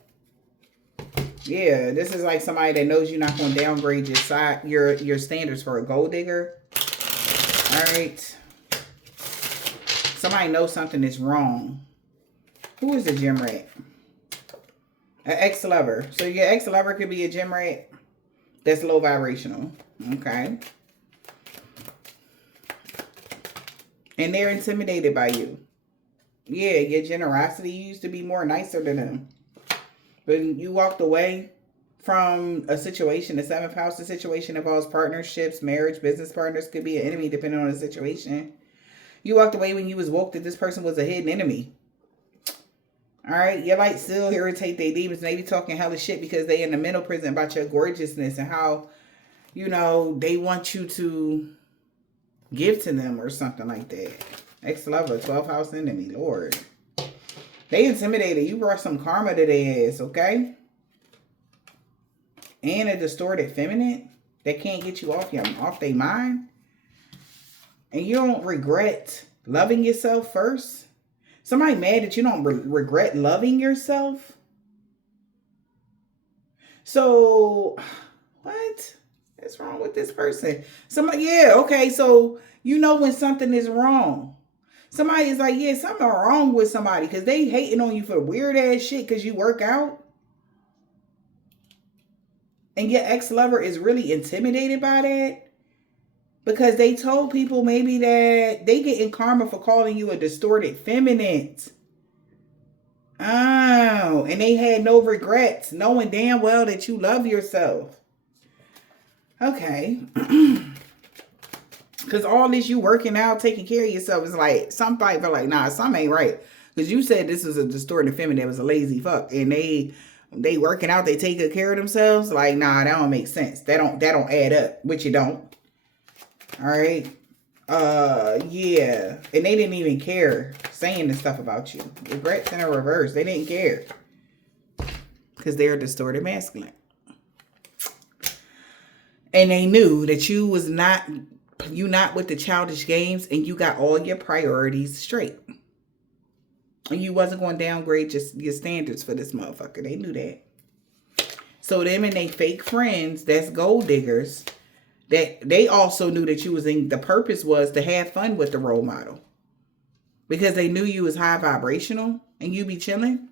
Yeah, this is like somebody that knows you're not going to downgrade your standards for a gold digger. All right. Somebody knows something is wrong. Who is the gem rat? An ex-lover. So your ex-lover could be a gem rat that's low vibrational. Okay. And they're intimidated by you. Yeah, your generosity used to be more nicer than them. But you walked away from a situation. The 7th house, the situation involves partnerships, marriage, business partners, could be an enemy depending on the situation. You walked away when you was woke that this person was a hidden enemy. All right, your light still irritate their demons. Maybe talking hella shit because they in the mental prison about your gorgeousness and how, you know, they want you to give to them or something like that. Ex-lover, 12th house enemy, Lord. They intimidated. You brought some karma to their ass, okay? And a distorted feminine that can't get you off their mind. And you don't regret loving yourself first. Somebody mad that you don't regret loving yourself. So, what? What's wrong with this person? Somebody, yeah, okay, so you know when something is wrong. Somebody is like, yeah, something wrong with somebody because they hating on you for weird ass shit because you work out. And your ex-lover is really intimidated by that because they told people maybe that they getting karma for calling you a distorted feminine. Oh, and they had no regrets, knowing damn well that you love yourself. Okay. Because all this you working out, taking care of yourself is like, somebody feel like, nah, something ain't right. Because you said this was a distorted feminine that was a lazy fuck. And they working out, they take good care of themselves. Like, nah, that don't make sense. That don't add up, which you don't. All right. Yeah. And they didn't even care saying this stuff about you. Regrets in a reverse. They didn't care. Because they're distorted masculine. And they knew that you not with the childish games and you got all your priorities straight. And you wasn't going to downgrade your standards for this motherfucker. They knew that. So them and they fake friends, that's gold diggers, that they also knew that you was the purpose was to have fun with the role model. Because they knew you was high vibrational and you be chilling.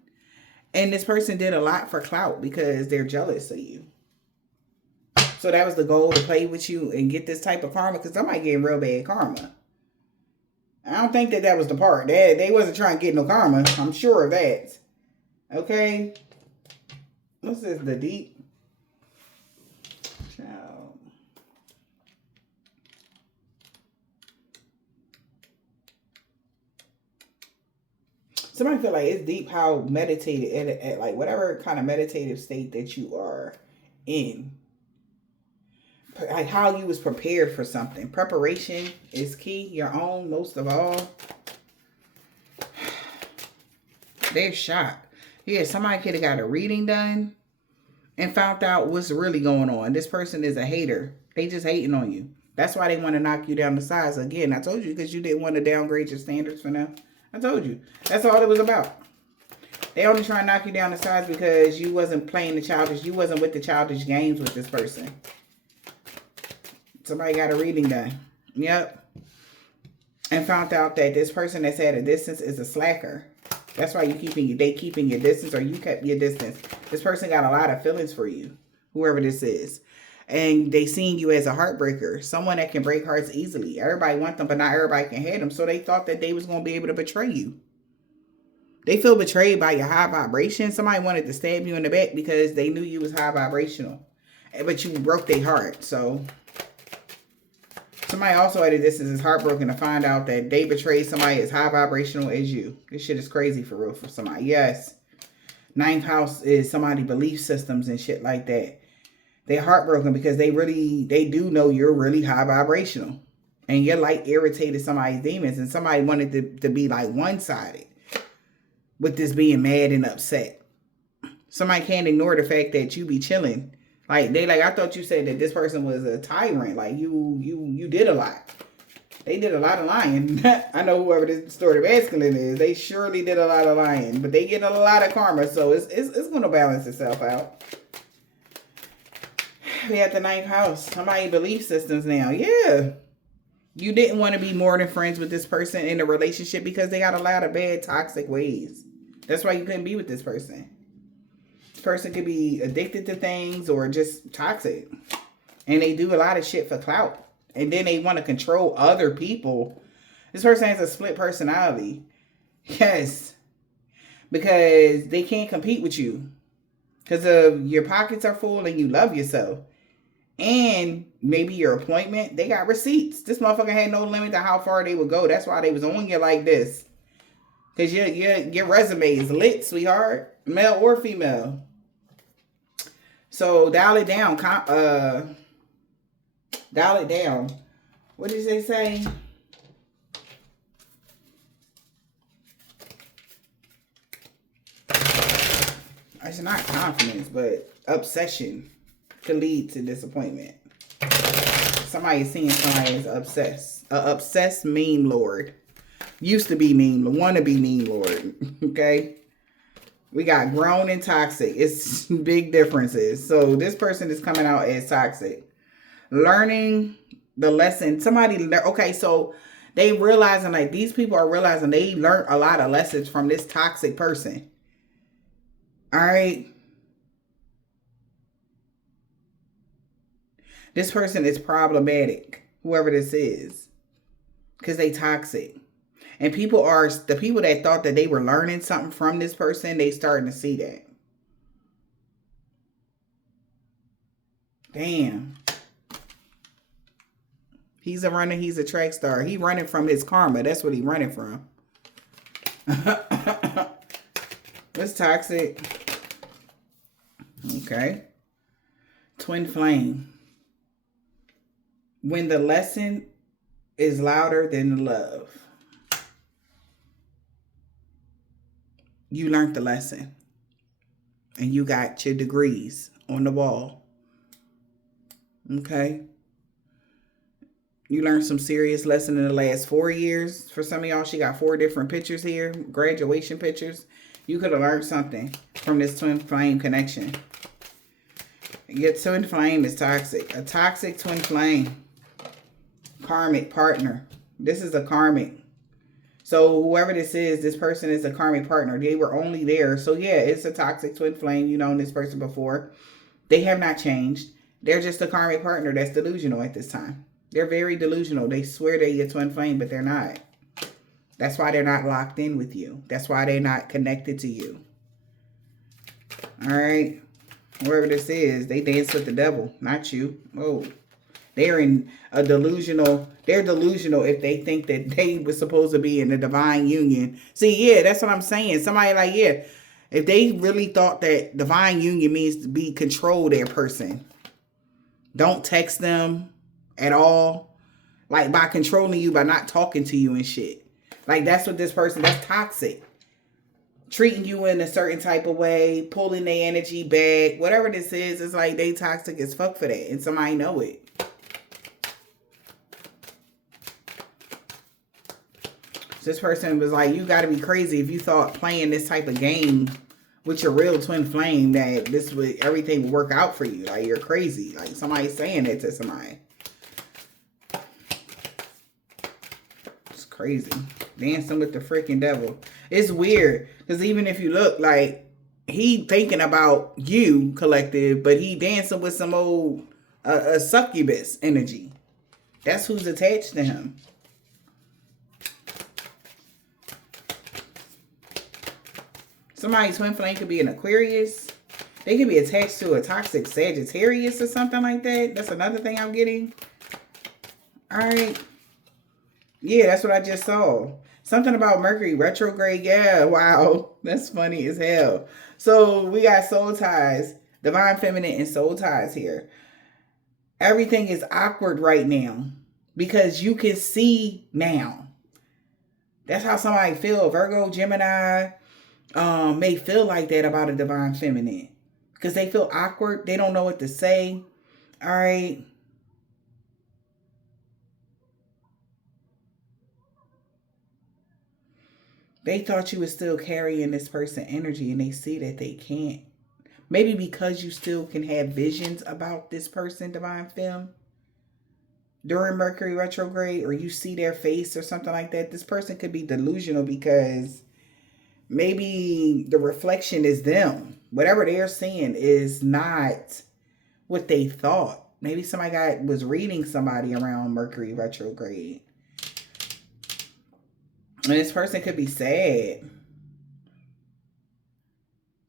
And this person did a lot for clout because they're jealous of you. So that was the goal, to play with you and get this type of karma, because somebody getting real bad karma. I don't think that was the part. They wasn't trying to get no karma. I'm sure of that. Okay. What's this? The deep. Child. Somebody feel like it's deep how meditated at like whatever kind of meditative state that you are in. like how you was prepared for something. Preparation is key. Your own, most of all. They're shocked. Yeah, somebody could have got a reading done and found out what's really going on. This person is a hater. They just hating on you. That's why they want to knock you down the sides. Again, I told you, because you didn't want to downgrade your standards for them. I told you. That's all it was about. They only try to knock you down the sides because you wasn't playing the childish. You wasn't with the childish games with this person. Somebody got a reading done. Yep. And found out that this person that's at a distance is a slacker. That's why they keeping your distance, or you kept your distance. This person got a lot of feelings for you, whoever this is. And they seeing you as a heartbreaker, someone that can break hearts easily. Everybody want them, but not everybody can have them. So they thought that they was going to be able to betray you. They feel betrayed by your high vibration. Somebody wanted to stab you in the back because they knew you was high vibrational. But you broke their heart. So somebody also at a distance is heartbroken to find out that they betrayed somebody as high vibrational as you. This shit is crazy for real for somebody. Yes. Ninth house is somebody's belief systems and shit like that. They're heartbroken because they do know you're really high vibrational. And your light irritated somebody's demons. And somebody wanted to be like one-sided with this being mad and upset. Somebody can't ignore the fact that you be chilling. Like, I thought you said that this person was a tyrant. Like, you did a lot. They did a lot of lying. I know whoever this story of masculine is, they surely did a lot of lying. But they get a lot of karma. So it's going to balance itself out. We at the ninth house. Somebody belief systems now. Yeah. You didn't want to be more than friends with this person in a relationship because they got a lot of bad, toxic ways. That's why you couldn't be with this person. This person could be addicted to things or just toxic. And they do a lot of shit for clout. And then they want to control other people. This person has a split personality. Yes. Because they can't compete with you. Because of your pockets are full and you love yourself. And maybe your appointment, they got receipts. This motherfucker had no limit to how far they would go. That's why they was on you like this. Because your resume is lit, sweetheart. Male or female. So dial it down. Dial it down. What did they say? It's not confidence, but obsession could lead to disappointment. Somebody is seeing somebody as obsessed. Obsessed meme lord. Used to be meme, wanna be meme lord. Okay? We got grown and toxic. It's big differences. So this person is coming out as toxic. Learning the lesson. Okay, so they realizing, like, these people are realizing they learned a lot of lessons from this toxic person. All right. This person is problematic, whoever this is, because they toxic. And the people that thought that they were learning something from this person, they starting to see that. Damn. He's a runner. He's a track star. He running from his karma. That's what he running from. What's toxic? Okay. Twin flame. When the lesson is louder than the love. You learned the lesson. And you got your degrees on the wall. Okay. You learned some serious lesson in the last 4 years. For some of y'all, she got 4 different pictures here. Graduation pictures. You could have learned something from this twin flame connection. Your twin flame is toxic. A toxic twin flame. Karmic partner. This is a karmic. So whoever this is, this person is a karmic partner. They were only there. So yeah, it's a toxic twin flame. You known this person before. They have not changed. They're just a karmic partner that's delusional at this time. They're very delusional. They swear they're your twin flame, but they're not. That's why they're not locked in with you. That's why they're not connected to you. All right. Whoever this is, they dance with the devil, not you. Oh, they're in a delusional. They're delusional if they think that they were supposed to be in a divine union. See, yeah, that's what I'm saying. Somebody like, yeah, if they really thought that divine union means to be control their person, Don't text them at all. Like by controlling you, by not talking to you and shit. Like that's what this person, that's toxic. Treating you in a certain type of way, pulling their energy back, whatever this is, it's like they toxic as fuck for that. And somebody know it. This person was like, you got to be crazy if you thought playing this type of game with your real twin flame that this would, everything would work out for you. Like, you're crazy. Like, somebody's saying that to somebody. It's crazy. Dancing with the freaking devil. It's weird. Because even if you look, like, he thinking about you, collective, but he dancing with some old succubus energy. That's who's attached to him. Somebody's twin flame could be an Aquarius. They could be attached to a toxic Sagittarius or something like that. That's another thing I'm getting. All right. Yeah, that's what I just saw. Something about Mercury retrograde. Yeah, wow. That's funny as hell. So we got soul ties. Divine feminine and soul ties here. Everything is awkward right now. Because you can see now. That's how somebody feel. Virgo, Gemini may feel like that about a divine feminine because they feel awkward. They don't know what to say. All right. They thought you were still carrying this person energy and they see that they can't. Maybe because you still can have visions about this person, divine femme, during Mercury retrograde, or you see their face or something like that. This person could be delusional because maybe the reflection is them. Whatever they're seeing is not what they thought. Maybe somebody was reading somebody around Mercury retrograde. And this person could be sad.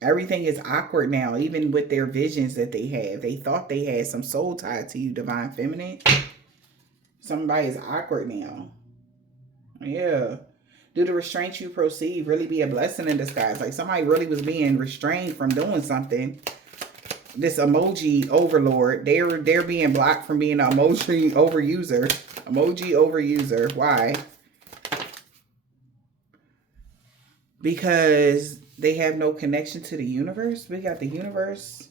Everything is awkward now, even with their visions that they have. They thought they had some soul tie to you, divine feminine. Somebody is awkward now. Yeah. Do the restraints you perceive really be a blessing in disguise? Like somebody really was being restrained from doing something. This emoji overlord, they're being blocked from being an emoji overuser. Emoji overuser. Why? Because they have no connection to the universe. We got the universe.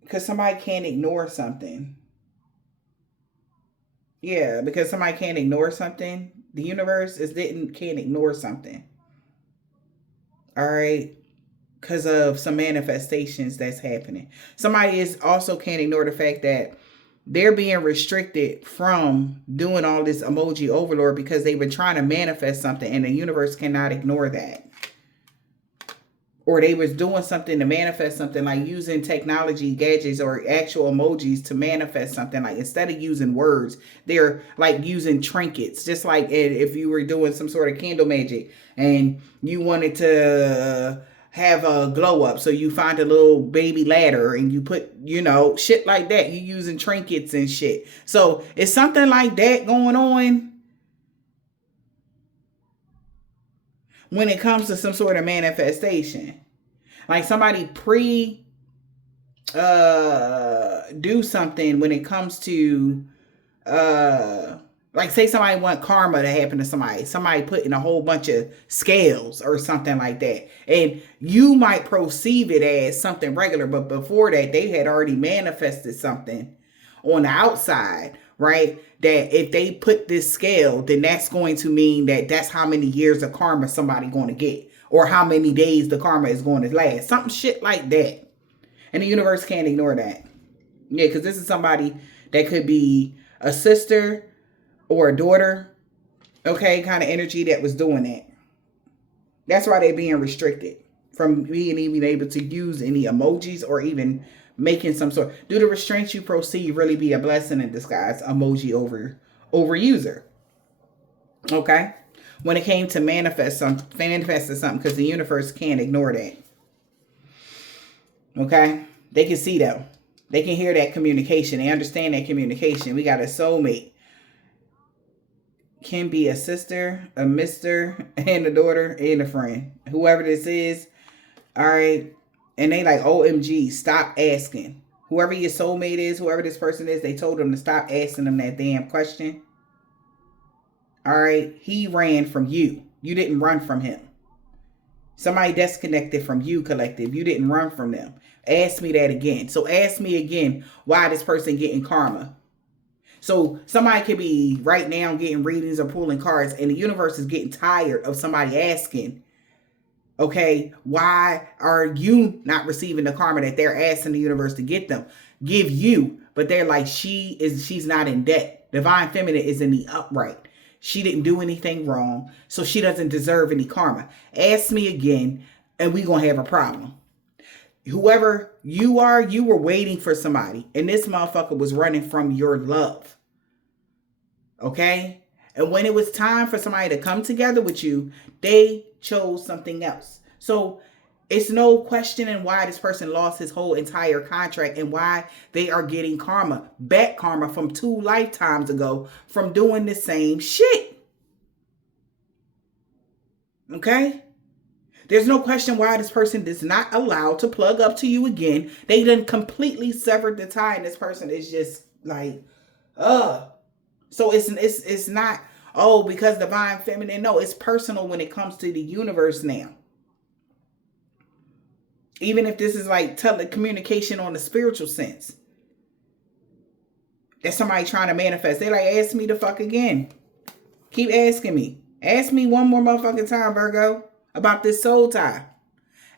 Because somebody can't ignore something. Yeah, because somebody can't ignore something. The universe can't ignore something. All right. Because of some manifestations that's happening. Somebody also can't ignore the fact that they're being restricted from doing all this emoji overlord because they've been trying to manifest something and the universe cannot ignore that. Or they was doing something to manifest something, like using technology, gadgets, or actual emojis to manifest something. Like instead of using words, they're like using trinkets. Just like if you were doing some sort of candle magic and you wanted to have a glow up. So you find a little baby ladder and you put, shit like that. You using trinkets and shit. So it's something like that going on when it comes to some sort of manifestation. Like somebody do something when it comes to like say somebody want karma to happen to somebody putting a whole bunch of scales or something like that, and you might perceive it as something regular, but before that they had already manifested something on the outside, right? That if they put this scale, then that's going to mean that that's how many years of karma somebody going to get, or how many days the karma is going to last, something shit like that. And the universe can't ignore that. Yeah, because this is somebody that could be a sister or a daughter, okay, kind of energy that was doing that. That's why they're being restricted from being even able to use any emojis or even making some sort. Do the restraints you perceive really be a blessing in disguise? Emoji overuser. Okay? When it came to manifesting something, because the universe can't ignore that. Okay? They can see though. They can hear that communication. They understand that communication. We got a soulmate. Can be a sister, a mister, and a daughter, and a friend. Whoever this is. All right. And they like, OMG, stop asking. Whoever your soulmate is, whoever this person is, they told him to stop asking them that damn question. All right? He ran from you. You didn't run from him. Somebody disconnected from you, collective. You didn't run from them. Ask me that again. So ask me again why this person getting karma. So somebody could be right now getting readings or pulling cards, and the universe is getting tired of somebody asking, okay, why are you not receiving the karma that they're asking the universe to give you? But they're like, she's not in debt. Divine Feminine is in the upright. She didn't do anything wrong, so she doesn't deserve any karma. Ask me again, and we're going to have a problem. Whoever you are, you were waiting for somebody, and this motherfucker was running from your love. Okay? And when it was time for somebody to come together with you, they chose something else. So it's no questioning why this person lost his whole entire contract and why they are getting karma, back karma from 2 lifetimes ago from doing the same shit. Okay? There's no question why this person is not allowed to plug up to you again. They done completely severed the tie, and this person is just like, So it's not, oh, because Divine Feminine. No, it's personal when it comes to the universe now. Even if this is like telecommunication on the spiritual sense. That's somebody trying to manifest. They like, ask me the fuck again. Keep asking me. Ask me one more motherfucking time, Virgo, about this soul tie.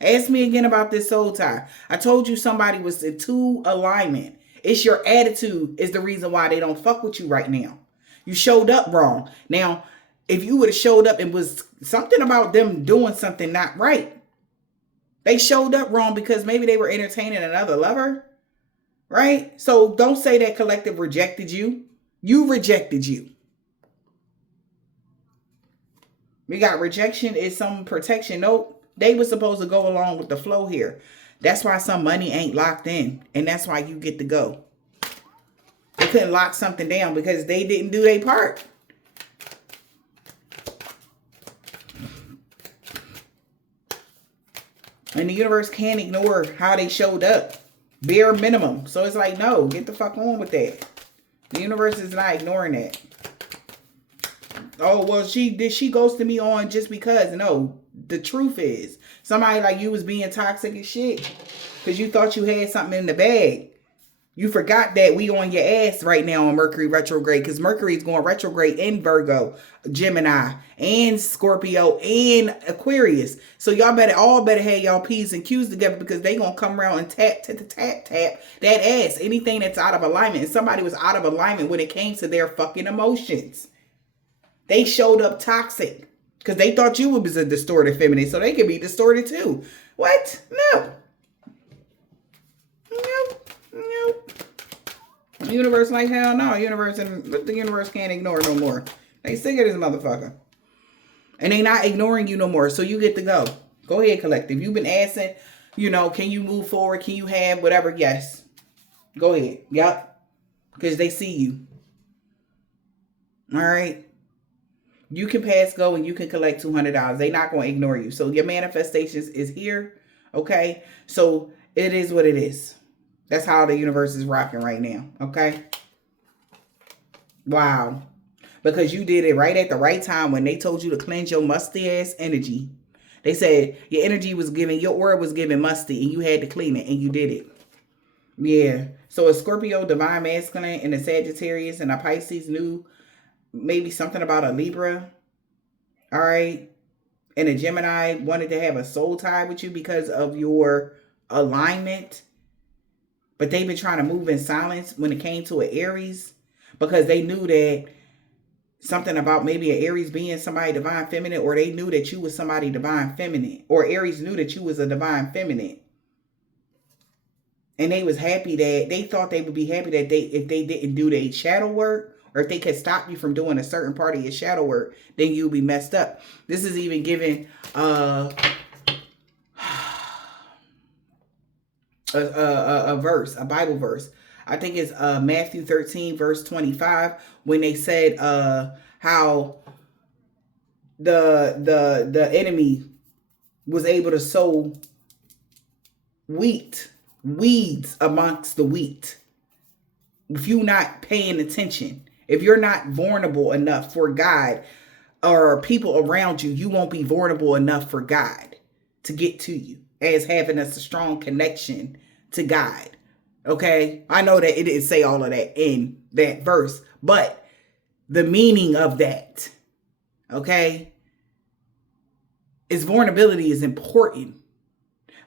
Ask me again about this soul tie. I told you somebody was in 2 alignment. It's your attitude is the reason why they don't fuck with you right now. You showed up wrong. Now, if you would have showed up and was something about them doing something not right, they showed up wrong because maybe they were entertaining another lover, right? So don't say that collective rejected you. You rejected you. We got rejection is some protection. Nope. They were supposed to go along with the flow here. That's why some money ain't locked in. And that's why you get to go. They couldn't lock something down because they didn't do their part. And the universe can't ignore how they showed up. Bare minimum. So it's like, no, get the fuck on with that. The universe is not ignoring that. Oh, well, she ghosted me on just because. No, the truth is, somebody like you was being toxic as shit because you thought you had something in the bag. You forgot that we on your ass right now on Mercury retrograde because Mercury is going retrograde in Virgo, Gemini, and Scorpio, and Aquarius. So y'all better have y'all P's and Q's together because they going to come around and tap that ass. Anything that's out of alignment. And somebody was out of alignment when it came to their fucking emotions. They showed up toxic because they thought you was a distorted feminine, so they could be distorted too. What? No. Universe like hell no. The universe can't ignore no more. They sick of this motherfucker. And they not ignoring you no more. So you get to go. Go ahead, collective. You've been asking, can you move forward? Can you have whatever? Yes. Go ahead. Yep. Because they see you. All right. You can pass go and you can collect $200. They're not going to ignore you. So your manifestations is here. Okay. So it is what it is. That's how the universe is rocking right now. Okay. Wow. Because you did it right at the right time when they told you to cleanse your musty ass energy. They said your energy was giving, your aura was giving musty and you had to clean it and you did it. Yeah. So a Scorpio, Divine Masculine, and a Sagittarius and a Pisces knew maybe something about a Libra. All right. And a Gemini wanted to have a soul tie with you because of your alignment. But they've been trying to move in silence when it came to an Aries because they knew that something about maybe an Aries being somebody Divine Feminine, or they knew that you was somebody Divine Feminine, or Aries knew that you was a Divine Feminine. And they was happy that they thought they would be happy that if they didn't do their shadow work, or if they could stop you from doing a certain part of your shadow work, then you'll be messed up. This is even giving a verse, a Bible verse. I think it's Matthew 13, verse 25, when they said how the enemy was able to sow wheat weeds amongst the wheat. If you're not paying attention, if you're not vulnerable enough for God or people around you, you won't be vulnerable enough for God to get to you as having a strong connection to God. Okay? I know that it didn't say all of that in that verse, but the meaning of that, okay, is vulnerability is important.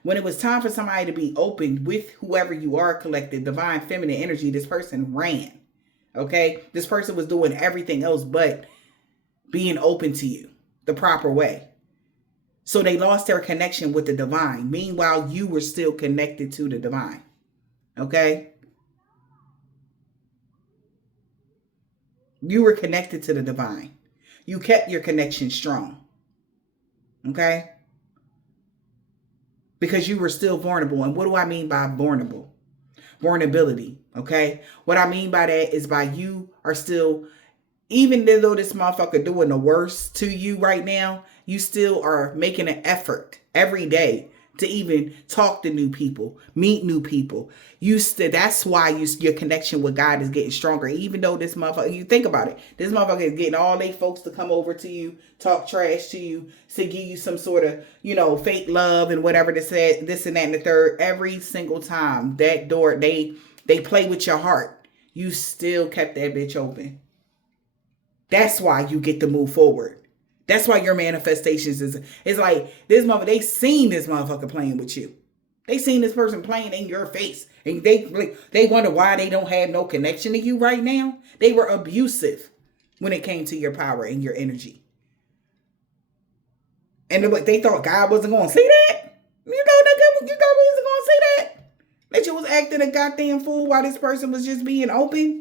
When it was time for somebody to be open with whoever you are, collective, divine feminine energy, this person ran. Okay? This person was doing everything else but being open to you the proper way. So they lost their connection with the divine. Meanwhile, you were still connected to the divine. Okay? You were connected to the divine. You kept your connection strong. Okay? Because you were still vulnerable. And what do I mean by vulnerable? Vulnerability. Okay? What I mean by that is by you are still, even though this motherfucker doing the worst to you right now, you still are making an effort every day to even talk to new people, meet new people. That's why your connection with God is getting stronger. Even though this motherfucker, you think about it, this motherfucker is getting all they folks to come over to you, talk trash to you, to give you some sort of, fake love and whatever this and that and the third. Every single time that door, they play with your heart. You still kept that bitch open. That's why you get to move forward. That's why your manifestations is like this mother. They seen this motherfucker playing with you. They seen this person playing in your face, and they wonder why they don't have no connection to you right now. They were abusive when it came to your power and your energy, and they thought God wasn't going to see that. You thought he wasn't going to see that. That you was acting a goddamn fool while this person was just being open.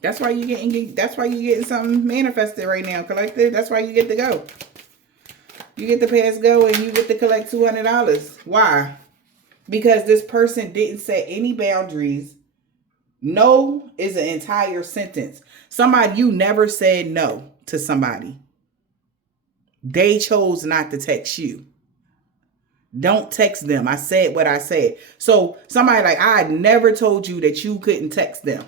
That's why you're getting something manifested right now, collective. That's why you get to go. You get to pass go and you get to collect $200. Why? Because this person didn't set any boundaries. No is an entire sentence. You never said no to somebody. They chose not to text you. Don't text them. I said what I said. So somebody like, I never told you that you couldn't text them.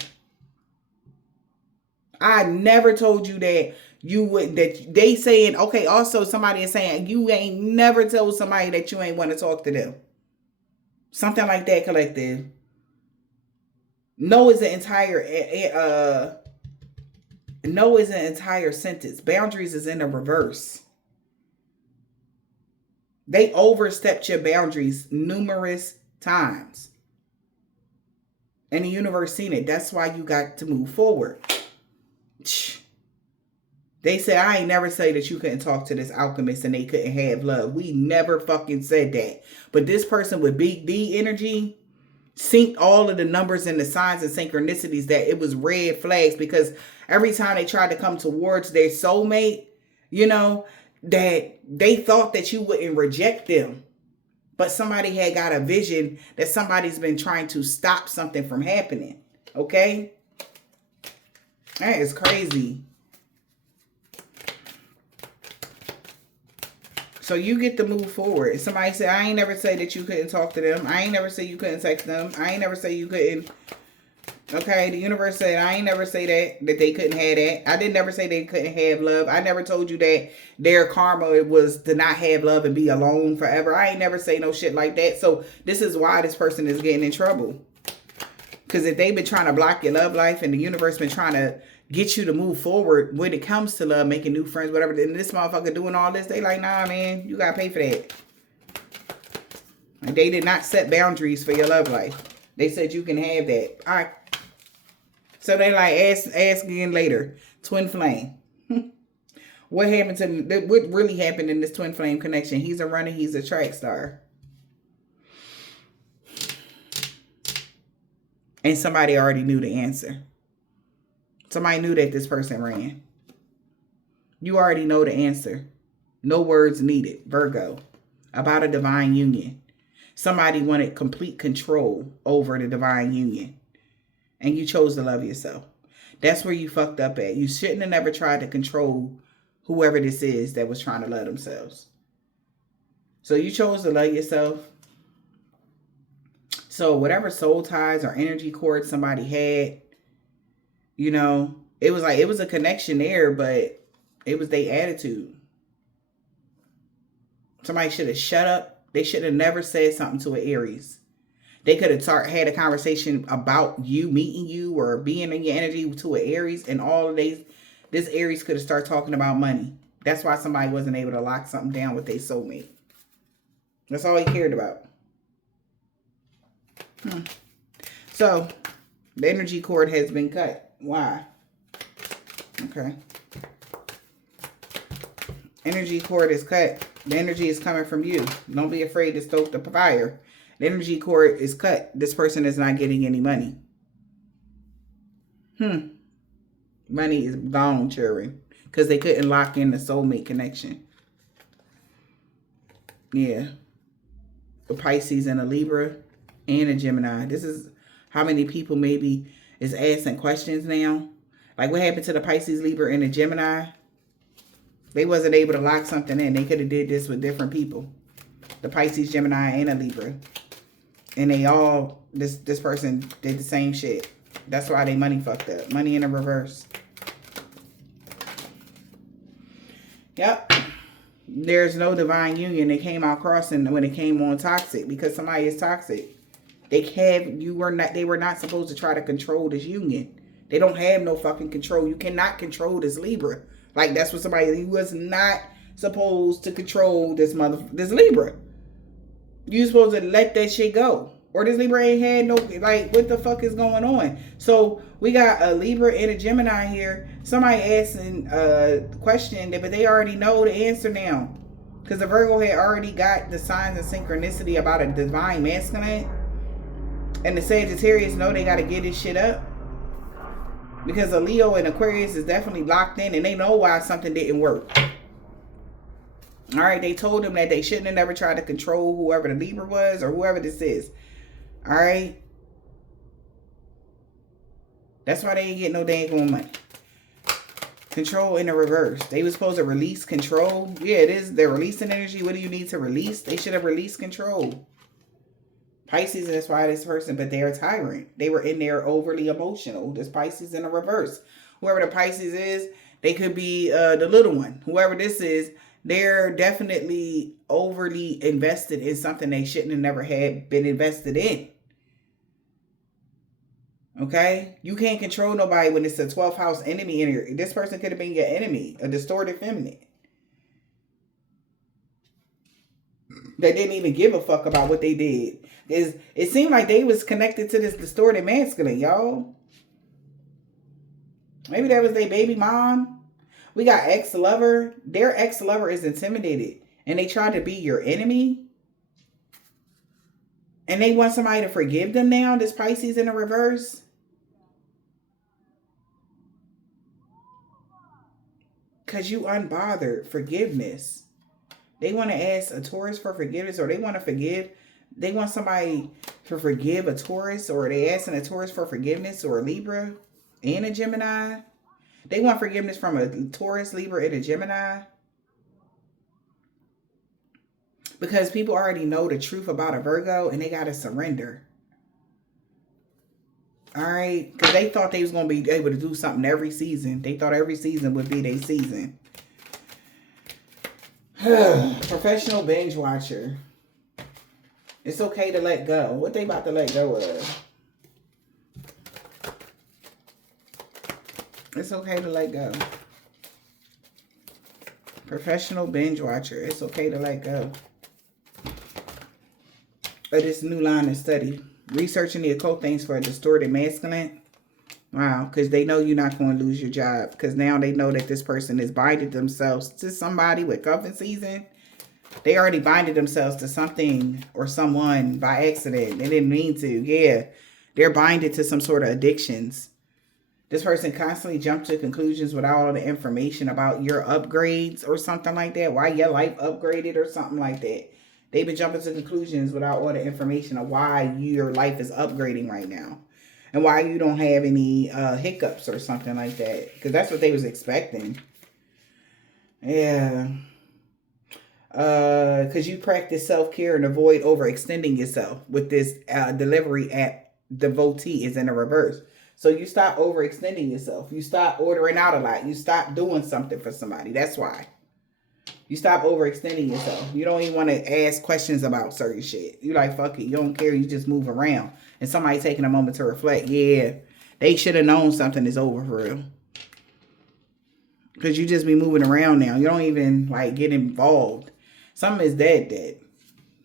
I never told you that you would, that they saying, okay, also somebody is saying you ain't never told somebody that you ain't want to talk to them. Something like that, collective. No is an entire sentence. Boundaries is in a reverse. They overstepped your boundaries numerous times. And the universe seen it. That's why you got to move forward. They said, I ain't never say that you couldn't talk to this alchemist and they couldn't have love. We never fucking said that. But this person with big D energy synced all of the numbers and the signs and synchronicities that it was red flags, because every time they tried to come towards their soulmate, that they thought that you wouldn't reject them. But somebody had got a vision that somebody's been trying to stop something from happening. Okay? That is crazy. So you get to move forward. Somebody said, I ain't never say that you couldn't talk to them. I ain't never say you couldn't text them. I ain't never say you couldn't. Okay, the universe said, I ain't never say that they couldn't have that. I didn't never say they couldn't have love. I never told you that their karma was to not have love and be alone forever. I ain't never say no shit like that. So this is why this person is getting in trouble. Because if they've been trying to block your love life and the universe been trying to get you to move forward when it comes to love, making new friends, whatever, and this motherfucker doing all this, they like, nah, man, you got to pay for that. And they did not set boundaries for your love life. They said you can have that. All right. So they like, ask again later. Twin flame. What really happened in this twin flame connection? He's a runner. He's a track star. And somebody already knew the answer. Somebody knew that this person ran. You already know the answer. No words needed. Virgo. About a divine union. Somebody wanted complete control over the divine union. And you chose to love yourself. That's where you fucked up at. You shouldn't have never tried to control whoever this is that was trying to love themselves. So you chose to love yourself. So whatever soul ties or energy cord somebody had, you know, it was like, it was a connection there, but it was their attitude. Somebody should have shut up. They should have never said something to an Aries. They could have had a conversation about you, meeting you, or being in your energy to an Aries, and all of these, this Aries could have started talking about money. That's why somebody wasn't able to lock something down with their soulmate. That's all he cared about. So, the energy cord has been cut. Why? Okay. Energy cord is cut. The energy is coming from you. Don't be afraid to stoke the fire. The energy cord is cut. This person is not getting any money. Money is gone, Cherry. Because they couldn't lock in the soulmate connection. Yeah. A Pisces and a Libra and a Gemini. This is how many people maybe is asking questions now. Like, what happened to the Pisces, Libra, and the Gemini? They wasn't able to lock something in. They could have did this with different people. The Pisces, Gemini, and a Libra. And they all, this person did the same shit. That's why they money fucked up. Money in the reverse. Yep. There's no divine union. They came out crossing when it came on toxic, because somebody is toxic. They were not supposed to try to control this union. They don't have no fucking control. You cannot control this Libra. Like, that's what he was not supposed to control this Libra. You supposed to let that shit go. Or this Libra ain't had no, like, what the fuck is going on? So, we got a Libra and a Gemini here. Somebody asking a question, but they already know the answer now. Because the Virgo had already got the signs of synchronicity about a divine masculine. And the Sagittarius know they got to get this shit up. Because a Leo and Aquarius is definitely locked in, and they know why something didn't work. All right, they told them that they shouldn't have never tried to control whoever the Libra was or whoever this is. All right. That's why they ain't getting no dang money. Control in the reverse. They were supposed to release control. Yeah, it is. They're releasing energy. What do you need to release? They should have released control. Pisces, and that's why this person, but they're a tyrant. They were in there overly emotional. This Pisces in the reverse. Whoever the Pisces is, they could be the little one. Whoever this is, they're definitely overly invested in something they shouldn't have never had been invested in. Okay? You can't control nobody when it's a 12th house enemy in here. This person could have been your enemy, a distorted feminine. They didn't even give a fuck about what they did. It seemed like they was connected to this distorted masculine, y'all. Maybe that was their baby mom. We got ex-lover. Their ex-lover is intimidated. And they tried to be your enemy. And they want somebody to forgive them now. This Pisces in the reverse. Because you unbothered. Forgiveness. They want to ask a Taurus for forgiveness, or they want to forgive. They want somebody to forgive a Taurus, or they asking a Taurus for forgiveness, or a Libra and a Gemini. They want forgiveness from a Taurus, Libra, and a Gemini. Because people already know the truth about a Virgo, and they got to surrender. All right? Because they thought they was going to be able to do something every season. They thought every season would be their season. Professional binge watcher. It's okay to let go. What they about to let go of? It's okay to let go. Professional binge watcher. It's okay to let go. But this new line of study. Researching the occult things for a distorted masculine. Wow. Because they know you're not going to lose your job. Because now they know that this person has binded themselves to somebody with cuffing season. They already binded themselves to something or someone by accident. They didn't mean to. Yeah. They're binded to some sort of addictions. This person constantly jumps to conclusions without all the information about your upgrades or something like that. Why your life upgraded or something like that. They've been jumping to conclusions without all the information of why your life is upgrading right now. And why you don't have any hiccups or something like that. Because that's what they was expecting. Yeah. Because you practice self-care and avoid overextending yourself with this delivery app. Devotee is in the reverse. So you stop overextending yourself. You stop ordering out a lot. You stop doing something for somebody. That's why. You stop overextending yourself. You don't even want to ask questions about certain shit. You like, fuck it. You don't care. You just move around. And somebody taking a moment to reflect. Yeah, they should have known something is over for real. Because you just be moving around now. You don't even like get involved. Something is dead.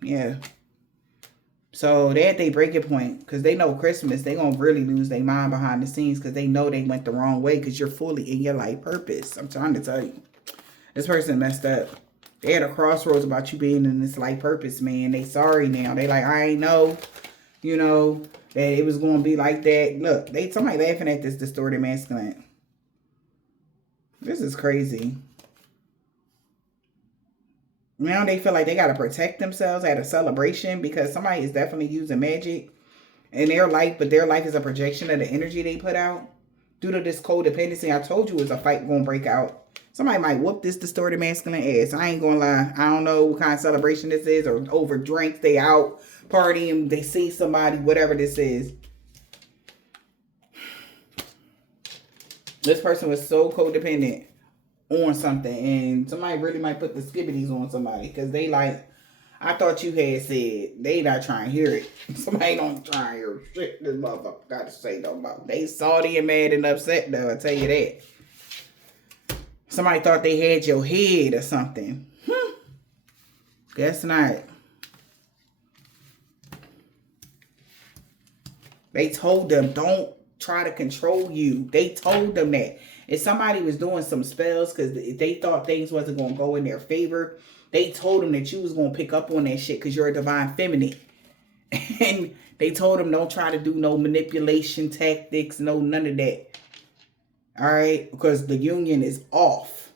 Yeah. So they at their breaking point. Because they know Christmas, they going to really lose their mind behind the scenes. Because they know they went the wrong way. Because you're fully in your life purpose. I'm trying to tell you. This person messed up. They had a crossroads about you being in this life purpose, man. They sorry now. They like, I ain't know, you know, that it was going to be like that. Look, somebody laughing at this distorted masculine. This is crazy. Now they feel like they got to protect themselves at a celebration because somebody is definitely using magic in their life, but their life is a projection of the energy they put out. Due to this codependency, I told you it's a fight going to break out. Somebody might whoop this distorted masculine ass. I ain't gonna lie. I don't know what kind of celebration this is, or over drinks, they out partying, they see somebody, whatever this is. This person was so codependent on something, and somebody really might put the skibbities on somebody because they like, I thought you had said. They not trying to hear it. Somebody don't try to hear shit this motherfucker got to say though about. They salty and mad and upset though, I tell you that. Somebody thought they had your head or something. Guess not. They told them, don't try to control you. They told them that. If somebody was doing some spells because they thought things wasn't going to go in their favor, they told them that you was going to pick up on that shit because you're a divine feminine. And they told them don't try to do no manipulation tactics, no none of that. All right, because the union is off.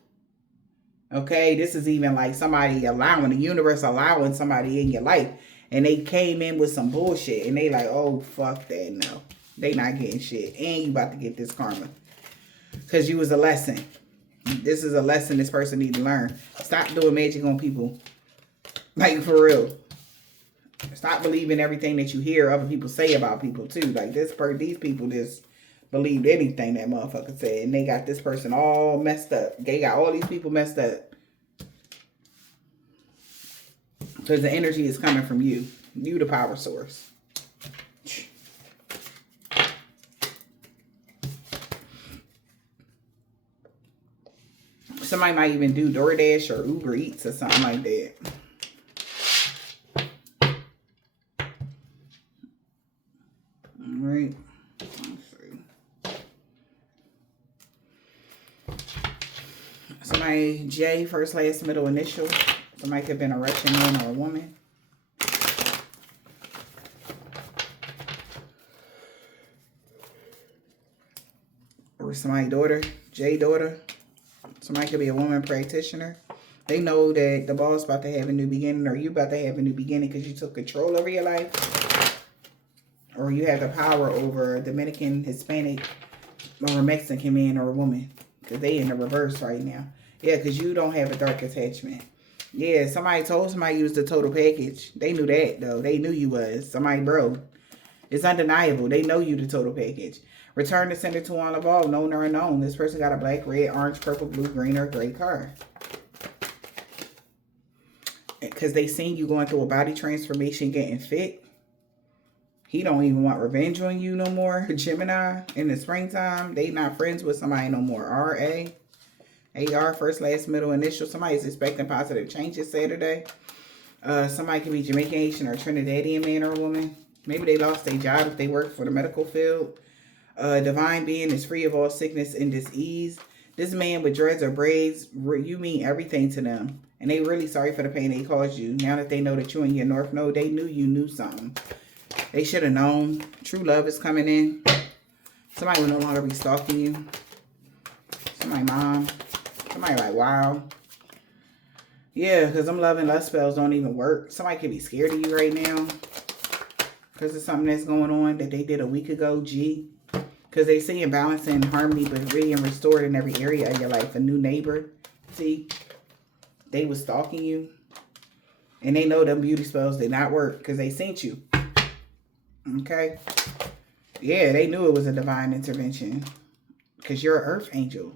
Okay, this is even like somebody allowing, the universe allowing somebody in your life. And they came in with some bullshit. And they like, oh, fuck that, no. They not getting shit. And you about to get this karma. Because you was a lesson. This is a lesson this person need to learn. Stop doing magic on people. Like, for real. Stop believing everything that you hear other people say about people, too. Like, these people just believed anything that motherfucker said. And they got this person all messed up. They got all these people messed up. Because the energy is coming from you. You the power source. Somebody might even do DoorDash or Uber Eats or something like that. All right. Somebody, J, first, last, middle, initial. Somebody could have been a Russian man or a woman. Or somebody's daughter, J daughter. Somebody could be a woman practitioner. They know that the boss about to have a new beginning, or you about to have a new beginning because you took control over your life. Or you have the power over a Dominican, Hispanic, or a Mexican man or a woman. Because they in the reverse right now. Yeah, because you don't have a dark attachment. Yeah, somebody told somebody you was the total package. They knew that, though. They knew you was. Somebody, bro. It's undeniable. They know you the total package. Return the sender to one of all, known or unknown. This person got a black, red, orange, purple, blue, green, or gray card. Because they seen you going through a body transformation, getting fit. He don't even want revenge on you no more. Gemini, in the springtime, they not friends with somebody no more. R-A. AR, first, last, middle, initial. Somebody's expecting positive changes Saturday. Somebody could be Jamaican, Haitian, or Trinidadian man or woman. Maybe they lost their job if they work for the medical field. Divine being is free of all sickness and disease. This man with dreads or braids, you mean everything to them. And they really sorry for the pain they caused you. Now that they know that you in your North Node, they knew you knew something. They should have known. True love is coming in. Somebody will no longer be stalking you. Somebody mom. Somebody like, wow. Yeah, because them love and lust spells don't even work. Somebody could be scared of you right now. Because of something that's going on that they did a week ago, G. Because they see in balance and harmony, but being restored in every area of your life. A new neighbor. See? They was stalking you. And they know them beauty spells did not work because they sent you. Okay? Yeah, they knew it was a divine intervention because you're an earth angel.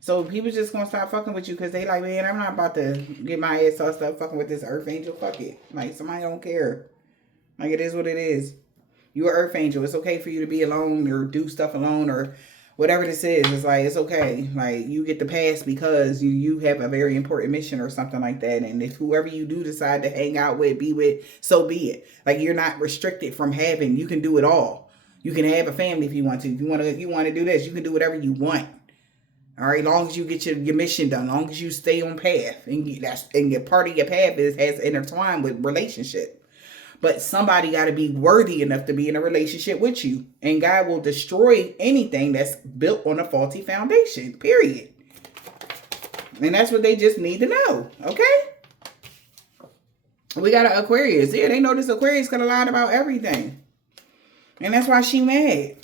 So people just gonna stop fucking with you because they like, man, I'm not about to get my ass all stuff fucking with this earth angel. Fuck it. Like, somebody don't care. Like, it is what it is. You're an earth angel. It's okay for you to be alone or do stuff alone or whatever this is. It's like, it's okay. Like, you get the pass because you have a very important mission or something like that. And if whoever you do decide to hang out with, be with, so be it. Like, you're not restricted from having. You can do it all. You can have a family if you want to. If you want to do this, you can do whatever you want. All right, as long as you get your mission done, as long as you stay on path, and your part of your path has intertwined with relationship. But somebody got to be worthy enough to be in a relationship with you, and God will destroy anything that's built on a faulty foundation. Period. And that's what they just need to know. Okay. We got an Aquarius. Yeah, they know this Aquarius could have lied about everything, and that's why she mad.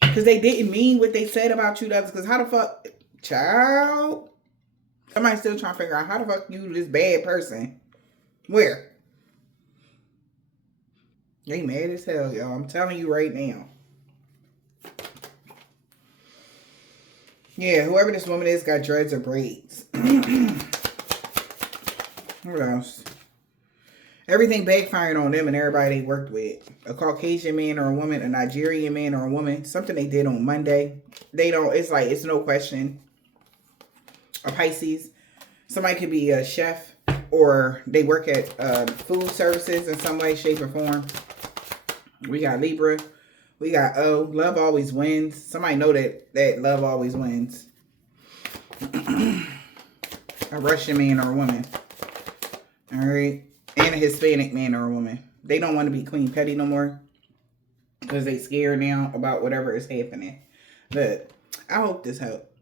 Because they didn't mean what they said about you to others. Because how the fuck, child? Somebody's still trying to figure out how the fuck you this bad person. Where? They mad as hell, y'all. I'm telling you right now. Yeah, whoever this woman is got dreads or braids. What else? Everything backfiring on them and everybody they worked with. A Caucasian man or a woman, a Nigerian man or a woman. Something they did on Monday. They don't, it's like, it's no question. A Pisces. Somebody could be a chef or they work at food services in some way, shape, or form. We got Libra. We got O. Love always wins. Somebody know that love always wins. A Russian man or a woman. All right. And a Hispanic man or a woman. They don't want to be Queen Petty no more. Because they scared now about whatever is happening. But I hope this helped.